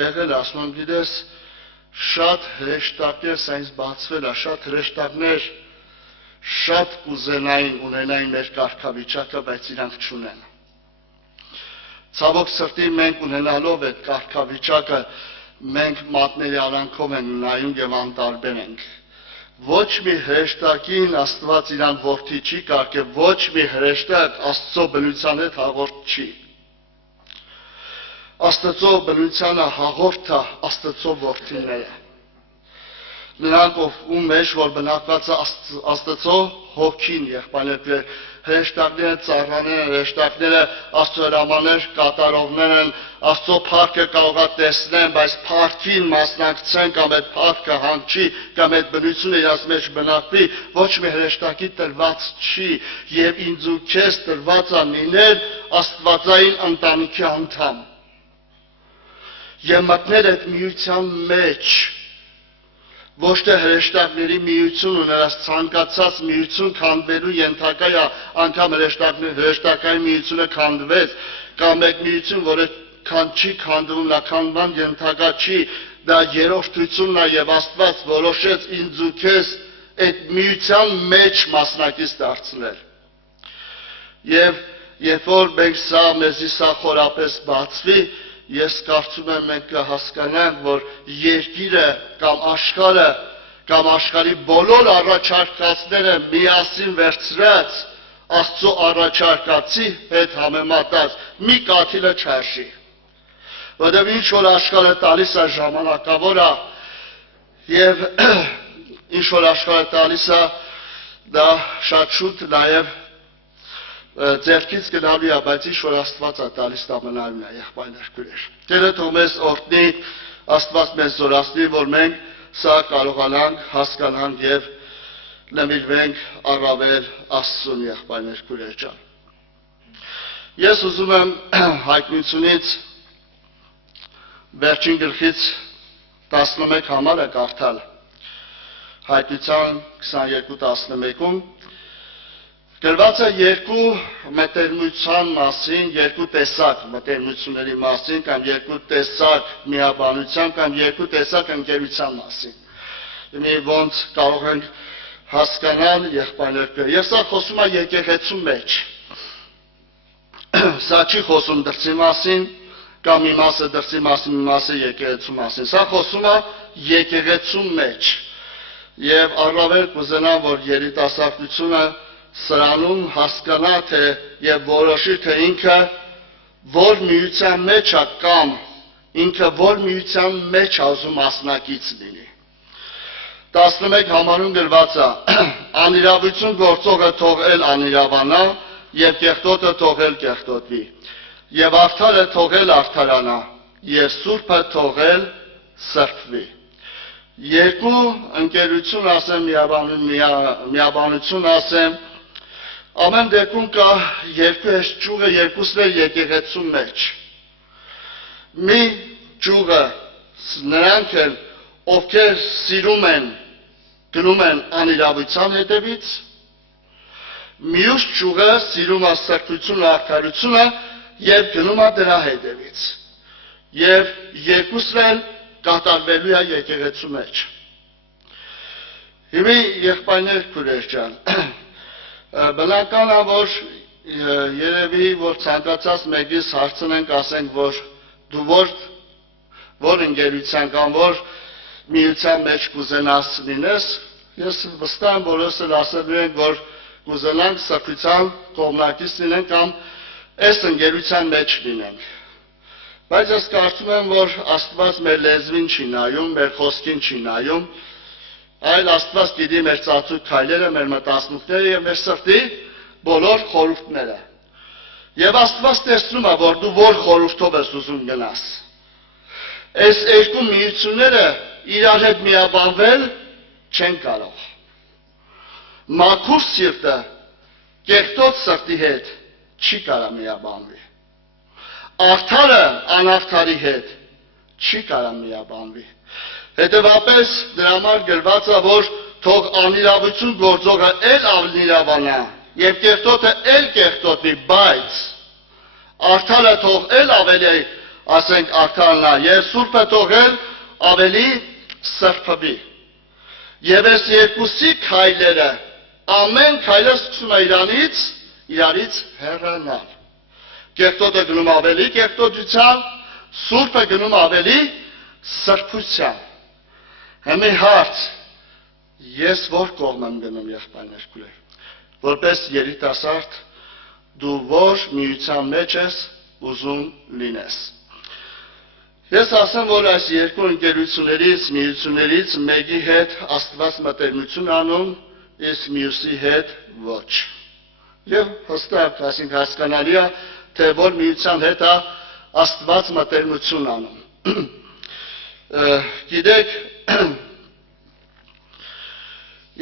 եղել ասում եմ, գիտես, շատ հրեշտակներ սա ինձ բացվել է, շատ հրեշտակներ շատ կուզենային ունենային մեր կարգավիճակը, բայց իրանք չունեն։ Ցավոք սրտի մենք ունենալով այդ կարգավիճակը մենք մատների արանքով ենք նայում եւ անտարբեր ենք։ Ոչ մի հրեշտակին Աստված իրան որդի չի կարգել, ոչ մի հրեշտակ Աստծո բնության հետ հաղորդ չի։ Աստծո բնությանը հաղորդը Աստծո որդիները։ Նրանք ում մեջ որ բնակված է Աստծո հոգին, եղբայրներ, հրեշտակները ծառաները, հրեշտակները Աստծո հրամաններ կատարողներ են, Աստծո փառքը կարող է տեսնեն, բայց փառքին մասնակցեն կամ այդ փառքը հանգչի, կամ այդ բնությունը իրաց մեջ բնակվի, ոչ մի հրեշտակի տրված չի, եւ ինձ ու քեզ տրված է լինել Աստվածային ընտանիքի անդամ։ Եվ մտնել այդ միության մեջ, ոչ թե հրեշտակների միություն ու նրանց ցանկացած միություն քանդվելու ենթակա է, անգամ հրեշտակային միությունը քանդվեց, կամ մեկ միություն, որը չի քանդվում, նա քանդման ենթակա չի, դա երրորդությունն է եւ Աստված որոշեց ինձ ու քեզ այդ միության մեջ մասնակից դարձնել։ Եվ երբ որ մենք սա մեզի սա խորապես բացվի, ես կարծում եմ մենք կհասկանանք, որ երկիրը կամ աշխարհի բոլոր առաջարկածները միասին վերցրած Աստծո առաջարկածի հետ համեմատած մի կաթիլը չարժի։ Որտեղ ինչ որ աշխարհը տալիս է ժամանակավոր է եւ ինչ որ աշխարհը տալիս է դա շատ շուտ նաեւ ձերքից գնալու է, բայց ինչ որ Աստված է տալիս դա մնալու է, եղբայրներ, քույրեր։ Տերը թող մեզ օրհնի, Աստված մեզ զորացնի, որ մենք սա կարողանանք հասկանանք եւ նվիրվենք առավել Աստծուն, եղբայրներ, քույրեր ջան։ Ես ուզում եմ հայտնությունից վերջին գլխից 11 համարը կարդալ։ Հայտնության 22:11-ում գրված է երկու մտերմության մասին, երկու տեսակ մտերմությունների մասին, կամ երկու տեսակ միաբանության, կամ երկու տեսակ ընկերության մասին։ Մի ոնց կարող ենք հասկանալ, եղբայրներ, եւ սա խոսում է եկեղեցու մեջ։ Սա չի խոսում դրսի մասին, կամ մի մասը դրսի մասին, մի մասը եկեղեցու մասին։ Սա խոսում է եկեղեցու մեջ։ Եվ առավել կուզենամ, որ երիտասարդությունը սրանում հասկանա թե եւ որոշի թե ինքը որ միության մեջ է կամ ինքը որ միության մեջ ուզում մասնակից լինի։ 11 համարում գրված է. անիրավություն գործողը թողել անիրավանա եւ կեղտոտը թողել կեղտոտվի եւ արդարը թողել արդարանա եւ սուրբը թողել սրբվի։ Երկու ընկերություն ասեմ, միաբանություն ասեմ, ամեն դեպքում կա երկու հեշտ ճյուղը, երկուսն էլ եկեղեցու մեջ։ Մի ճյուղը նրանք են, ովքեր սիրում են, գնում են անիրավության հետևից, մյուս ճյուղը սիրում է սրբությունը, արդարությունը եւ գնում է դրա հետևից։ Եվ երկուսն էլ կատարվելու է եկեղեցու մեջ։ Հիմա եղբայրներ, քույրեր ջան, բնական է, որ երևի որ ցանկացած մեկից հարցնենք, ասենք, որ դու որ ընկերության կամ որ միության մեջ կուզենաս լինես, ես վստահ եմ բոլորս էլ ասելու ենք, որ կուզենանք սրբության կողմնակից լինենք կամ այս ընկերության մեջ լինենք։ Բայց ես կարծում եմ, որ Աստված մեր լեզվին չի նայում, մեր խոսքին չի նայում, այլ Աստված գիտի մեր ծածուկ քայլերը, մեր մտածմունքները եւ մեր սրտի բոլոր խորհուրդները։ Եվ Աստված տեսնում է, որ դու որ խորհուրդով ես ուզում գնաս։ Այս երկու միությունները իրար հետ միաբանվել չեն կարող։ Մաքուր սիրտը կեղտոտ սրտի հետ չի կարող միաբանվի։ Արդարը անարդարի հետ չի կարող միաբանվի։ Հետևաբար դրա համար գրված է, որ թող անիրավություն գործողը էլ անիրավանա եւ կեղտոտը էլ կեղտոտվի, բայց արդարը թող էլ ավելի, ասենք, արդարնա եւ սուրբը թող էլ ավելի սրբվի։ Եվ այս երկուսի քայլերը ամեն քայլը սկսում է իրարից հեռանալ։ Կեղտոտը գնում ավելի կեղտոտության, սուրբը գնում ավելի սրբության։ Հիմա հարց, ես որ կողմ եմ գնում եղբայրներ քույրեր, որպես երիտասարդ դու որ միության մեջ ես ուզում լինես։ Ես ասեմ, որ այս երկու ընկերություններից, միություններից մեկի հետ Աստված մտերմություն անում, իսկ մյուսի հետ ոչ։ Եվ հստակ, այսինքն հասկանալի է, թե որ միության հետ է Աստված մտերմություն անում։ Գիտեք,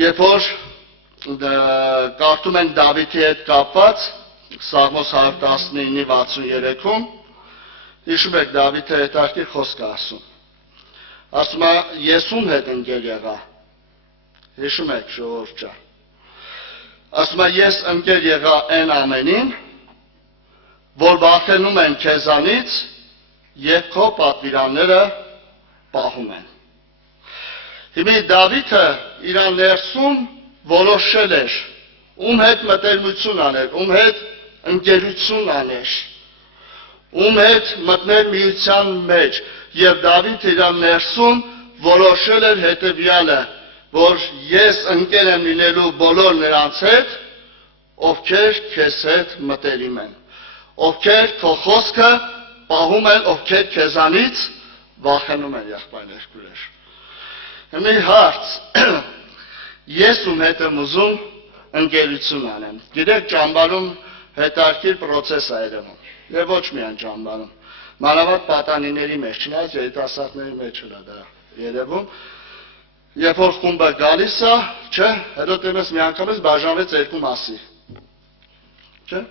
երբ որ կարդում ենք Դավիթի հետ կապված Սաղմոս 119:63-ում, հիշում եք Դավիթը հետաքրքիր խոսք է ասում։ Ասում է, ես ում հետ ընկեր եղա։ Հիշում եք ժողովուրդ ջան։ Ասում է, ես ընկեր եղա այն ամենին, որ վախենում են քեզանից եւ քո պատվիրանները պահում են։ Հիմա Դավիթը իր ներսում որոշել էր, ում հետ մտերմություն աներ, ում հետ ընկերություն աներ, ում հետ մտներ միության մեջ, եւ Դավիթը իր ներսում որոշել էր հետեւյալը, որ ես ընկեր եմ լինելու բոլոր նրանց հետ, ովքեր քեզ հետ մտերիմ են, ովքեր քո խոսքը պահում են, ովքեր քեզանից վախենում են, եղբայրներ քույրեր։ Հիմա հարց, ես ում հետ եմ ուզում ընկերություն անեմ։ Գիտեք, ճամբարում հետաքրքիր process է երևում, եւ ոչ միայն ճամբարում, մանավանդ պատանիների մեջ, չնայած երիտասարդների մեջ է դա երևում։ Երբ որ խումբը գալիս է, չէ, հետո տենես մի անգամից բաժանվեց երկու մասի։ Չէ։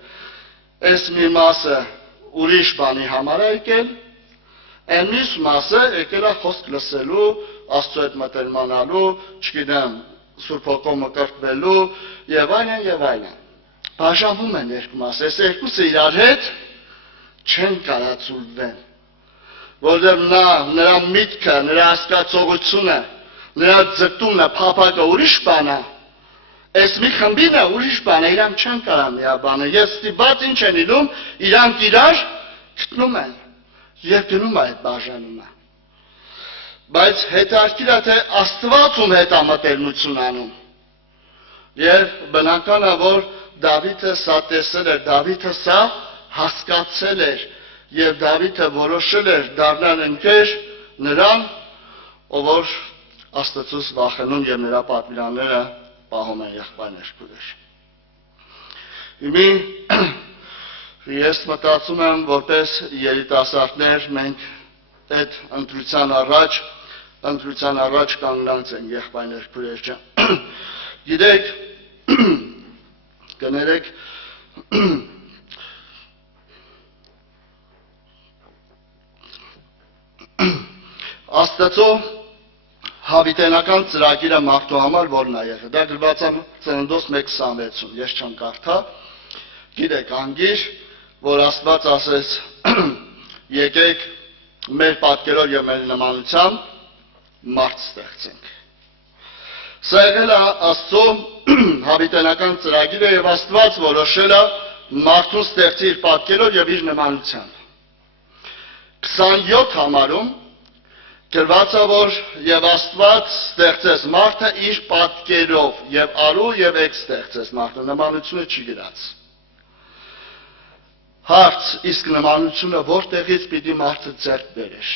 Այս մի մասը ուրիշ բանի համար է եկել, այն մյուս մասը եկել է խոսք լսելու, Աստծո հետ մտերմանալու, չգիտեմ, Սուրբ Հոգով մկրտվելու եւ այլն եւ այլն։ Բաժանվում են երկու մաս, այս երկուսը իրար հետ չեն կարածուլվեն, որովհետեւ նրա միտքը, նրա հասկացողությունը, նրա ձգտումը, փափագը ուրիշ բան է, այս մի խմբին է ուրիշ բան է, իրանք չեն կարող միաբանել, ես ստիպված ինչ են իլում, իրանք իրար գտնում են եւ գնում է այդ բաժանումը։ Բայց հետաքրքիր է, թե Աստված ում հետ է մտերմություն անում։ Եվ բնական է, որ Դավիթը սա տեսել էր, Դավիթը սա հասկացել էր, եւ Դավիթը որոշել էր դառնալ ընկեր նրան, ով որ Աստծուց վախենում եւ նրա պատվիրանները պահում են, եղբայրներ քույրեր։ Հիմա ես մտածում եմ, որպես երիտասարդներ մենք այդ ընտրության առաջ կանգնած են, եղբայրներ քույրեր ջան։ Գիտեք, կներեք, Աստծո հավիտենական ծրագիրը մարդու համար որն է եղել։ Դա գրված է Ծննդոց 1:26-ում, ես չեմ կարդա։ Գիտեք, անգիր, որ Աստված ասեց, եկեք մեր պատկերով եւ մեր նմանությամբ մարդ ստեղծենք։ Սա եղել է Աստծո հավիտենական ծրագիրը եւ Աստված որոշել է մարդուն ստեղծի իր պատկերով եւ իր նմանությամբ։ 27 համարում Գրված է, որ եւ Աստված ստեղծեց մարդը իր պատկերով եւ արու եւ եք ստեղծեց մարդը, նմանությունը չի գրած։ Հարց, իսկ նմանությունը որտեղից պիտի մարդը ձեռք բերեր։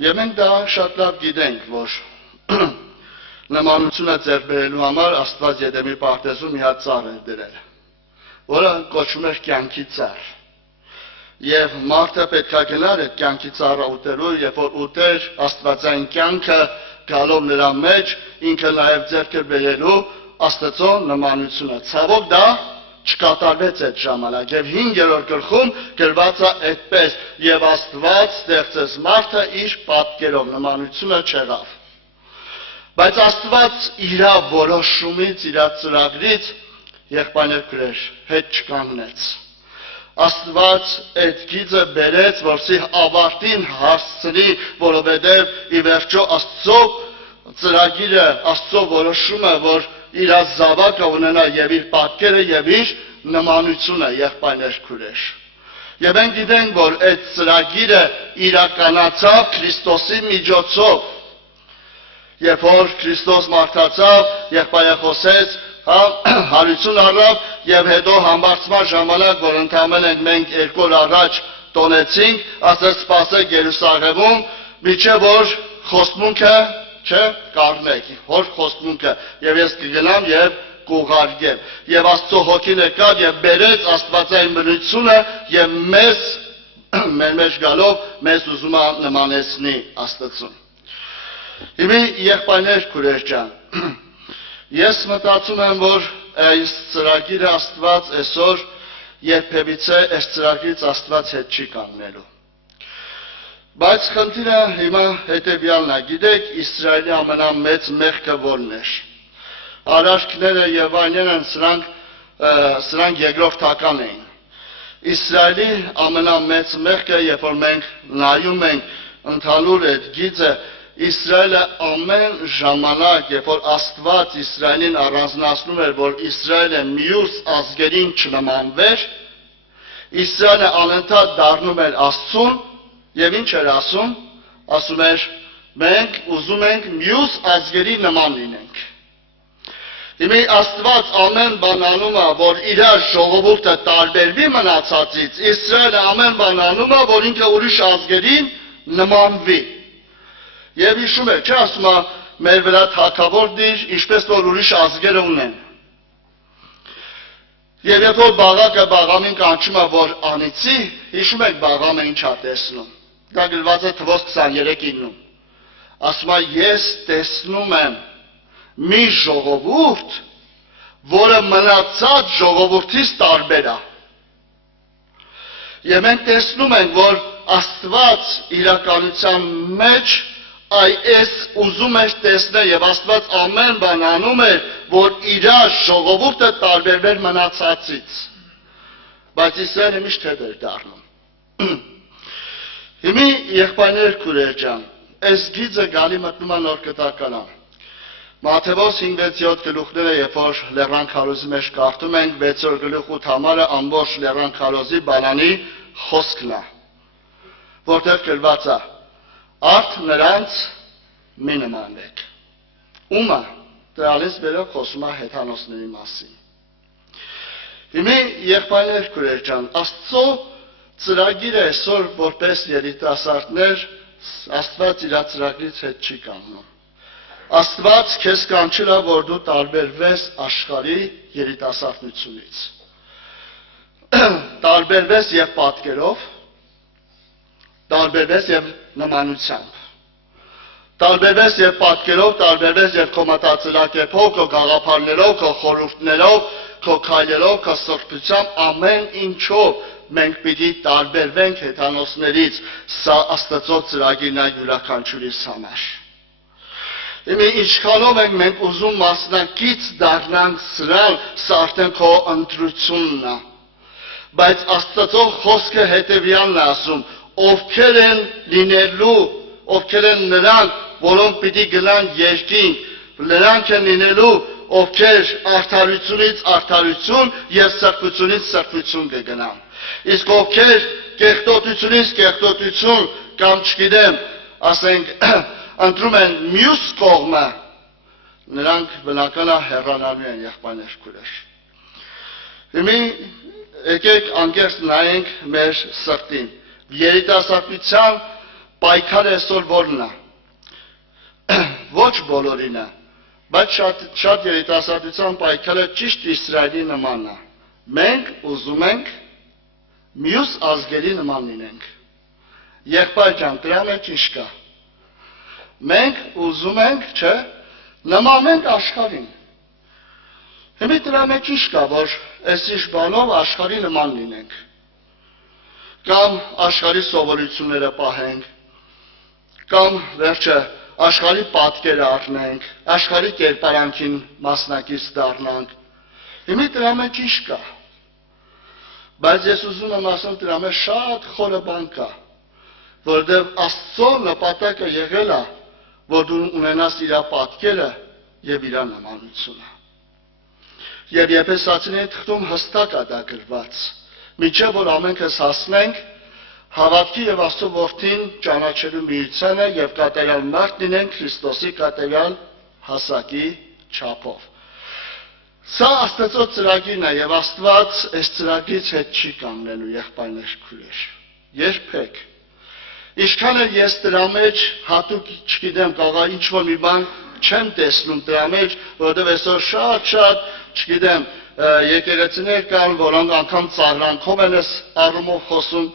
Եվ մենք դա շատ լավ գիտենք, որ նմանությունը ձեռք բերելու համար Աստված Եդեմի պարտեզում մի հատ ծառ էր դրել, որը կոչվում էր կյանքի ծառ։ Եվ մարդը պետք է գնար այդ կյանքի ծառը ուտելու, երբ որ ուտեր աստվածային կյանքը գալով նրա մեջ, ինքը նաև ձեռք էր բերելու Աստծո նմանությունը։ Ցավոք դա չկատարվեց այդ ժամանակ, եւ 5-րդ գլխում գրված է այդպես. եւ Աստված ստեղծեց մարդը իր պատկերով, նմանությունը չեղավ։ Բայց Աստված իր որոշումից, իր ծրագրից եղբայրներ գրեր, հետ չկանգնեց։ Աստված այդ գիծը բերեց, որսի ավարտին հասցնի, որովհետև ի վերջո Աստծո ծրագիրը, Աստծո որոշումը, որ իր զավակը ունենա եւ իր պատկերը եւ իր նմանությունը եղբայրներ քուրեր։ Եվ մենք գիտենք, որ այդ ծրագիրը իրականացավ Քրիստոսի միջոցով։ Երբ որ Քրիստոս մարդացավ, եղբայրը խոսեց, հարություն առավ եւ հետո համբարձման ժամանակ, որ ընդամենը մենք 2 օր առաջ տոնեցինք, ասաց սպասեք Երուսաղեմում, միջև որ խոստմունքը կառնեք, որ խոստմունքը, եւ ես կգնամ եւ կուղարկեմ։ Եվ Աստծո հոգին եկավ եւ բերեց Աստվածային բնությունը եւ մեզ մեր մեջ գալով մեզ ուզում է նմանեցնի Աստծուն։ Հիմա եղբայրներ քուրեր ջան, ես մտածում եմ, որ այս ծրագիրը Աստված այսօր երբևիցե այս ծրագրից Աստված հետ չի կանգնելու։ Բայց խնդիրը հիմա հետևյալն է, գիտեք, Իսրայելի ամենամեծ մեղքը որն էր։ Արարքները եւ այլն սրանք երկրորդական էին։ Իսրայելի ամենամեծ մեղքը, երբ որ մենք նայում ենք ընդհանուր այդ գիծը, Իսրայելը ամեն ժամանակ, երբ որ Աստված Իսրայելին առանձնացնում էր, որ Իսրայելը մյուս ազգերին չնմանվեր, Իսրայելը անընդհատ դառնում էր Աստծուն եւ ինչ էր ասում։ Ասում էր, մենք ուզում ենք մյուս ազգերի նման լինենք։ Հիմա Աստված ամեն բան անում է, որ իր ժողովուրդը տարբերվի մնացածից, Իսրայելը ամեն բան անում է, որ ինքը ուրիշ ազգերին նմանվի։ Եվ հիշում եք, չէ՞ ասում է, մեր վրա թագավոր դիր, ինչպես որ ուրիշ ազգերը ունեն։ Եվ երբ որ բաղակը բաղամին կանչում է, որ անիծի, հիշում եք բաղամը ինչ է տեսնում։ Դա գրված է Թվոց 23:9-ում։ Ասում է, ես տեսնում եմ մի ժողովուրդ, որը մնացած ժողովրդից տարբեր է։ Եվ մենք տեսնում ենք, որ Աստված իրականության մեջ այս ուզում էր տեսնել եւ Աստված ամեն բան անում էր, որ իր ժողովուրդը տարբերվեր մնացածից։ Բայց Իսրայելը միշտ հետ էր դառնում։ Հիմա եղբայրներ քուրեր ջան, այս գիծը գալի մտնում է նոր կտակարան։ Մատթեոս 5-7 գլուխները, երբ որ Լեռան քարոզի մեջ կարդում ենք 6 գլուխ 8 համարը ամբողջ Լեռան քարոզի բանանի խոսքն է, որտեղ գրված է. Արդ նրանց մի նմանվեք։ Ումը դրանից վերով խոսում է հեթանոսների մասին։ Հիմա եղբայրներ քուրեր ջան, Աստծո ծրագիրը այսօր որպես երիտասարդներ Աստված իր ծրագրից հետ չի կանգնում։ Աստված քեզ կանչել է, որ դու տարբերվես աշխարհի երիտասարդությունից։ Տարբերվես եւ պատկերով, տարբերվես եւ նմանությամբ։ Տարբերվես եւ պատկերով, տարբերվես եւ քո մտածելակերպով, քո գաղափարներով, քո խորհուրդներով, քո քայլերով, քո սրբությամբ, ամեն ինչով մենք պիտի տարբերվենք հեթանոսներից, սա Աստծո ծրագիրն է յուրաքանչյուրիս համար։ Իմի ինչքանով ենք մենք ուզում մասնակից դառնանք սրան, սա արդեն քո ընտրությունն է։ Բայց Աստծո խոսքը հետևյալն է ասում, ովքեր են լինելու, ովքեր են նրանք, որոնք պիտի գնան երկինք, նրանք են լինելու, ովքեր արդարությունից արդարություն եւ սրբությունից սրբություն կգնան։ Իսկ ովքեր կեղտոտությունից կեղտոտություն կամ չգիտեմ, ասենք ընտրում են մյուս կողմը, նրանք բնական է հեռանալու են եղբայրներ քույրեր։ Հիմա եկեք անկեղծ նայենք մեր սրտին։ Երիտասարդության պայքարը այսօր որն է։ Ոչ բոլորին է, բայց շատ երիտասարդության պայքարը ճիշտ Իսրայելի նման է։ Մենք ուզում ենք մյուս ազգերի նման լինենք։ Եղբայր ջան, դրա մեջ ինչ կա։ Մենք ուզում ենք, չէ, նմանենք աշխարհին։ Հիմա դրա մեջ ինչ կա, որ այսիշ բանով աշխարհի նման լինենք։ Կամ աշխարհի սովորությունները պահենք, կամ վերջը աշխարհի պատկերը առնենք, աշխարհի կերպարանքին մասնակից դառնանք։ Հիմա դրա մեջ ինչ կա։ Բայց ես ուզում եմ ասեմ, դրա մեջ շատ խորը բան կա, որովհետև Աստծո նպատակը եղել է, որ դու ունենաս իր պատկերը եւ իր նմանությունը։ Եվ Եփեսացիների թղթում հստակ է դա գրված։ Միջև որ ամենքս հասնենք հավատքի եւ Աստծո որդին ճանաչելու միությանը եւ կատարյալ մարդ լինենք Քրիստոսի կատարյալ հասակի չափով։ Սա Աստծո ծրագիրն է եւ Աստված այս ծրագրից հետ չի կանգնելու եղբայրներ քույրեր։ Երբեք։ Ինչքան էլ ես դրա մեջ հատուկ չգիտեմ, կարող ինչ որ մի բան չեմ տեսնում դրա մեջ, որովհետեւ այսօր շատ, չգիտեմ, եկեղեցիներ կան, որոնք անգամ ծաղրանքով են այս առումով խոսում,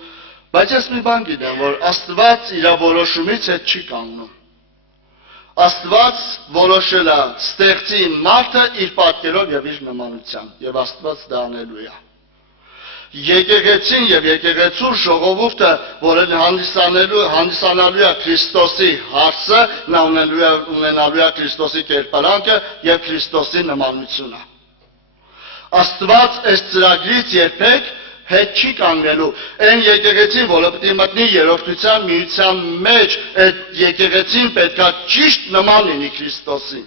բայց ես մի բան գիտեմ, որ Աստված իր որոշումից հետ չի կանգնում։ Աստված որոշել է ստեղծի մարդը իր պատկերով եւ իր նմանությամբ, եւ Աստված դա անելու է։ Եկեղեցին եւ եկեղեցու ժողովուրդը, որը հանդիսանալու է Քրիստոսի հարցը, նա ունենալու է Քրիստոսի կերպարանքը եւ Քրիստոսի նմանությունը։ Աստված այս ծրագրից երբեք հետ չի կանգնելու։ Այն եկեղեցին, որը պետք է մտնի երրորդության միության մեջ, այդ եկեղեցին պետք է ճիշտ նման լինի Քրիստոսին։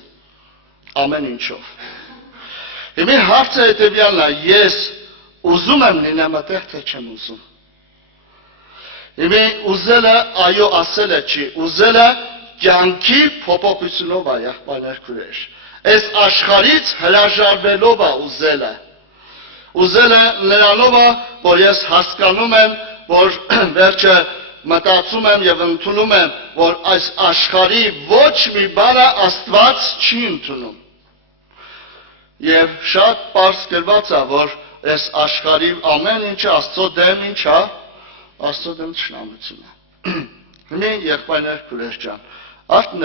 Ամեն ինչով։ Հիմա հարցը հետևյալն է, ես ուզում եմ լինեմ այդտեղ, թե չեմ ուզում։ Հիմա ուզելը այո ասելը չի, ուզելը կյանքի փոփոխությունով է, եղբայրներ քույրեր։ Այս աշխարհից հրաժարվելով է ուզելը։ Ուզելը նրանով է, որ ես հասկանում եմ, որ վերջը մտածում եմ եւ ընդունում եմ, որ այս աշխարհի ոչ մի բանը Աստված չի ընդունում։ Եվ շատ պարզ գրված է, որ այս աշխարհի ամեն ինչը Աստծո դեմ ինչ է, Աստծո դեմ ճշնամություն է։ Հիմա եղբայրներ քույրեր ջան, արդ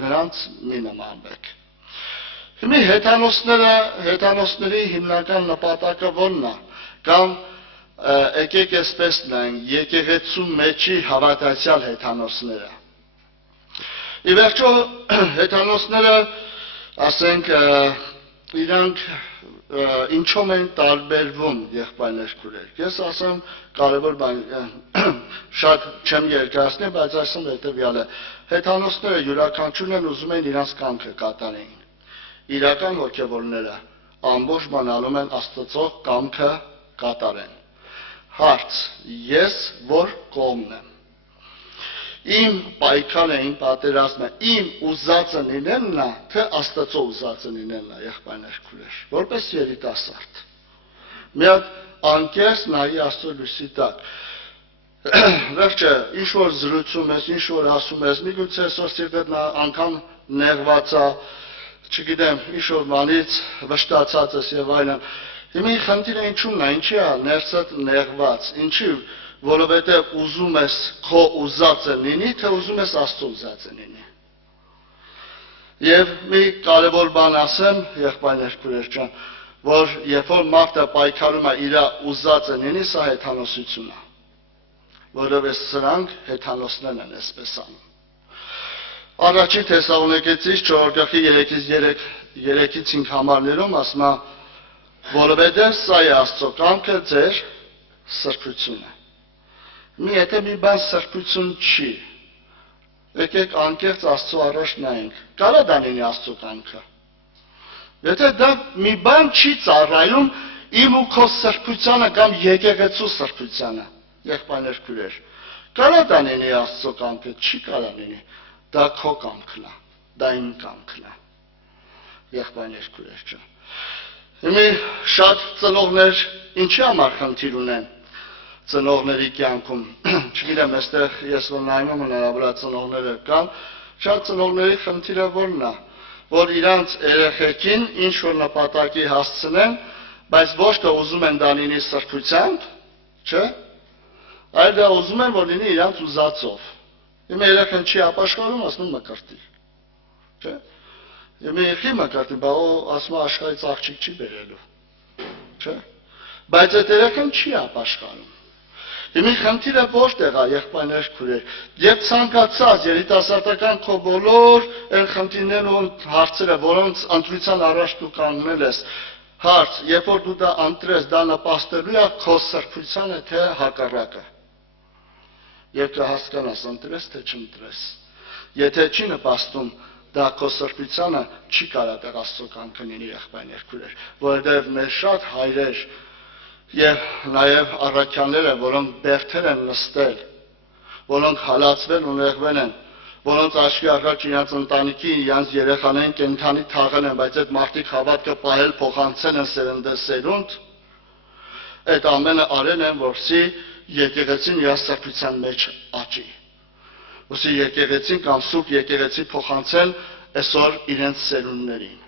նրանց մի նմանվեք։ Հիմա հեթանոսների հիմնական նպատակը ո՞րն է, կամ եկեք այսպես նայենք, եկեղեցու մեջի հավատացյալ հեթանոսները։ Ի վերջո հեթանոսները, ասենք, իրանք ինչով են տարբերվում եղբայրներ քույրեր։ Ես ասեմ կարևոր բան, շատ չեմ երկարացնի, բայց ասեմ հետևյալը։ Հեթանոսները յուրաքանչյուրն ուզում են իրենց կամքը կատարեին։ Իրական հոգևորները ամբողջ բանալում են Աստծո կամքը կատարեն։ Հարց. ես որ կողմն եմ։ Իմ պայքարը, իմ պատերազմը, իմ ուզածը լինելն է, թե Աստծո ուզածը լինելն է, եղբայրներ քույրեր, որպես երիտասարդ։ Մի հատ անկեղծ նայի Աստծո լույսի տակ։ Վերջը, ինչ որ զրուցում ես, ինչ որ ասում ես, միգուցե այսօր սիրտդ անգամ նեղված է, չգիտեմ, ինչ որ բանից վշտացած ես եւ այլն։ Հիմա խնդիրը ինչու՞մն է, ինչի է ներսդ նեղված, ինչի, որովհետեւ ուզում ես քո ուզածը լինի, թե ուզում ես Աստծո ուզածը լինի։ Եվ մի կարևոր բան ասեմ, եղբայրներ քույրեր ջան, որ երբ որ մարդը պայքարում է իր ուզածը լինի, սա հեթանոսություն է։ Որովհետեւ սրանք հեթանոսներն են այսպես անում։ Առաջին Թեսաղոնիկեցիս 4:3-ից 5 համարներում ասում է, որովհետև սա է Աստծո կամքը ձեր սրբությունը։ Եթե մի բան սրբություն չի, եկեք անկեղծ Աստծո առաջ նայենք, կարա դա լինի Աստծո կամքը։ Եթե դա մի բան չի ծառայում իմ ու քո սրբությանը կամ եկեղեցու սրբությանը, եղբայրներ քույրեր, Կարա դա լինի Աստծո կամքը, չի կարա լինի։ Դա քո կամքն է, դա իմ կամքն է։ Եղբայրներ, քույրեր ջան։ Հիմա շատ ծնողներ ինչի համար խնդիր ունեն ծնողների կյանքում։ Չգիտեմ, այստեղ ես որ նայում եմ հնարավոր է ծնողները կան, շատ ծնողների խնդիրը որն է, որ իրանց երեխեքին ինչ որ նպատակի հասցնեն, բայց ոչ թե ուզում են դա լինի սրբությամբ, չէ՞, այլ դա ուզում են որ լինի իրանց ուզածով։ Հիմա երեխան չի ապաշխարում, ասում մկրտի, չէ՞։ Հիմա եղի մկրտի, բա ասում աշխարհից աղջիկ չի բերելու, չէ՞։ Բայց այդ երեխան չի ապաշխարում։ Հիմա խնդիրը որտեղ է, եղբայրներ, քույրեր, եւ ցանկացած երիտասարդական քո բոլոր այն խնդիրներն ու հարցերը, որոնց ընտրության առաջ դու կանգնել ես, հարց, երբ որ դու դա ընտրես, դա նպաստելու է քո սրբությանը, թե հակառակը։ Եվ կհասկանաս ընտրես, թե չընտրես։ Եթե չի նպաստում, դա քո սրբությանը չի կարա տեղ Աստծո կամքը լինի, եղբայրներ, քույրեր, որովհետեւ մեր շատ հայրեր եւ նաեւ առաքյանները, որոնք բերթեր են նստել, որոնք հալածվել ու նեղվել են, որոնց աչքի առաջ իրենց ընտանիքի, իրենց երեխաներին կենթանի թաղել են, բայց այդ մարդիկ հավատքը պահել փոխանցել են սերնդեսերունդ, այդ ամենը արել են, որսի եկեղեցին իր սրբության մեջ աճի։ Որսի եկեղեցին կամ սուրբ եկեղեցի փոխանցել այսօր իրենց սերունդներին։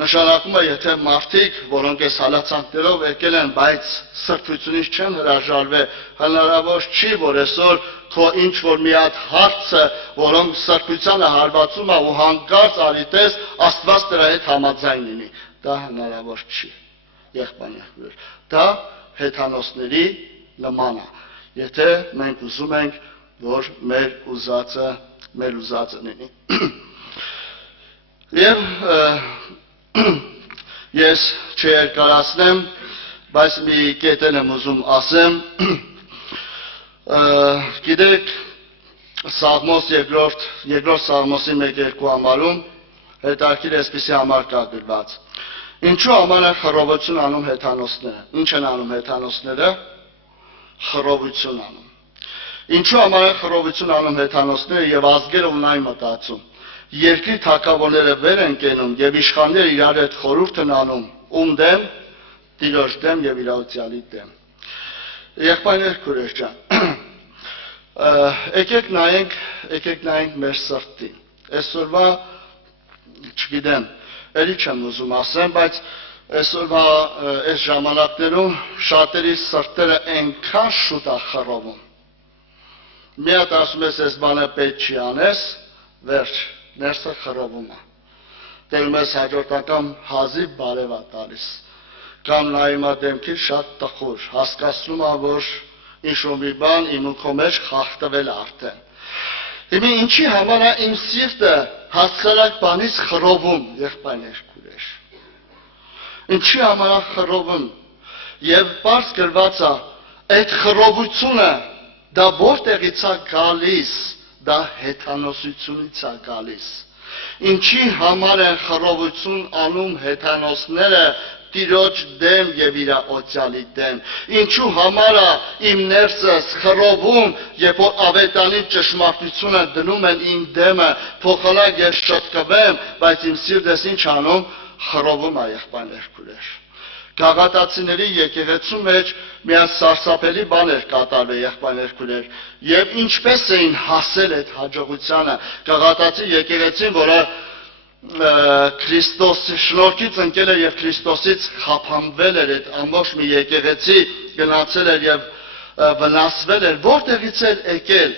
Նշանակում է, եթե մարդիկ, որոնք այս հալածանքներով եկել են, բայց սրբությունից չեն հրաժարվել, հնարավոր չի, որ այսօր քո ինչ որ մի հատ հարցը, որոնք սրբությանը հարվածում է ու հանկարծ արիտես Աստված դրա հետ համաձայն լինի։ Դա հնարավոր չի, եղբայրներ։ Դա հեթանոսների նման է, եթե մենք ուզում ենք, որ մեր ուզածը լինի։ Եվ ես չերկարացնեմ, բայց մի կետել եմ ուզում ասեմ, գիտեք, Սաղմոս երկրորդ Սաղմոսի 1-2 համարում հետաքրքիր այսպիսի համար կա գրված. Ինչու համար են խռովություն անում հեթանոսները։ Ինչ են անում հեթանոսները։ Խռովություն անում։ Ինչու համար են խռովություն անում հեթանոսները եւ ազգերը ունայն մտածում։ Երկրի թագավորները վեր են կենում եւ իշխանները իրար հետ խորհուրդ են անում, ում դեմ, Տիրոջ դեմ եւ իրավացիալի դեմ։ Եղբայրներ, քույրեր ջան, եկեք նայենք մեր սրտին։ Այսօրվա, չգիտեմ, էլի չեմ ուզում ասեմ, բայց այսօրվա այս ժամանակներում շատերի սրտերը այնքան շուտ է խռովում։ Մի հատ ասում ես, այս բանը պետք չի անես, վերջ, ներսը խռովում է։ Դերում ես հաջորդական հազիվ բարև է տալիս։ Կամ նայում է դեմքի շատ տխուր, հասկացնում է, որ ինչ-որ մի բան իմ ու քո մեջ խախտվել է արդեն։ Հիմա ինչի համար է իմ սիրտը հասարակ բանից խռովում, եղբայրներ, քույրեր։ Ինչի համար է խռովում։ Եվ բարձ գրված է, այդ խռովությունը դա որտեղից է գալիս, դա հեթանոսությունից է գալիս։ Ինչի համար են խռովություն անում հեթանոսները Տիրոջ դեմ եւ իր օծյալի դեմ։ Ինչու համար է իմ ներսս խռովում, երբ որ ավետանի ճշմարտությունը դնում են իմ դեմը, փոխանակ ես շտկվեմ, բայց իմ սիրտս ինչ անում, խռովում է, եղբայրներ, քույրեր։ Գաղատացիների եկեղեցու մեջ միած սարսափելի բաներ կատարվել, եղբայրներ, քույրեր, եւ ինչպես էին հասել այդ հաջողությանը։ Գաղատացի եկեղեցին, որը Քրիստոսի շնորհքից ընկել էր եւ Քրիստոսից խափանվել էր, այդ ամբողջ մի եկեղեցի գնացել էր եւ վնասվել էր, որտեղից էր եկել։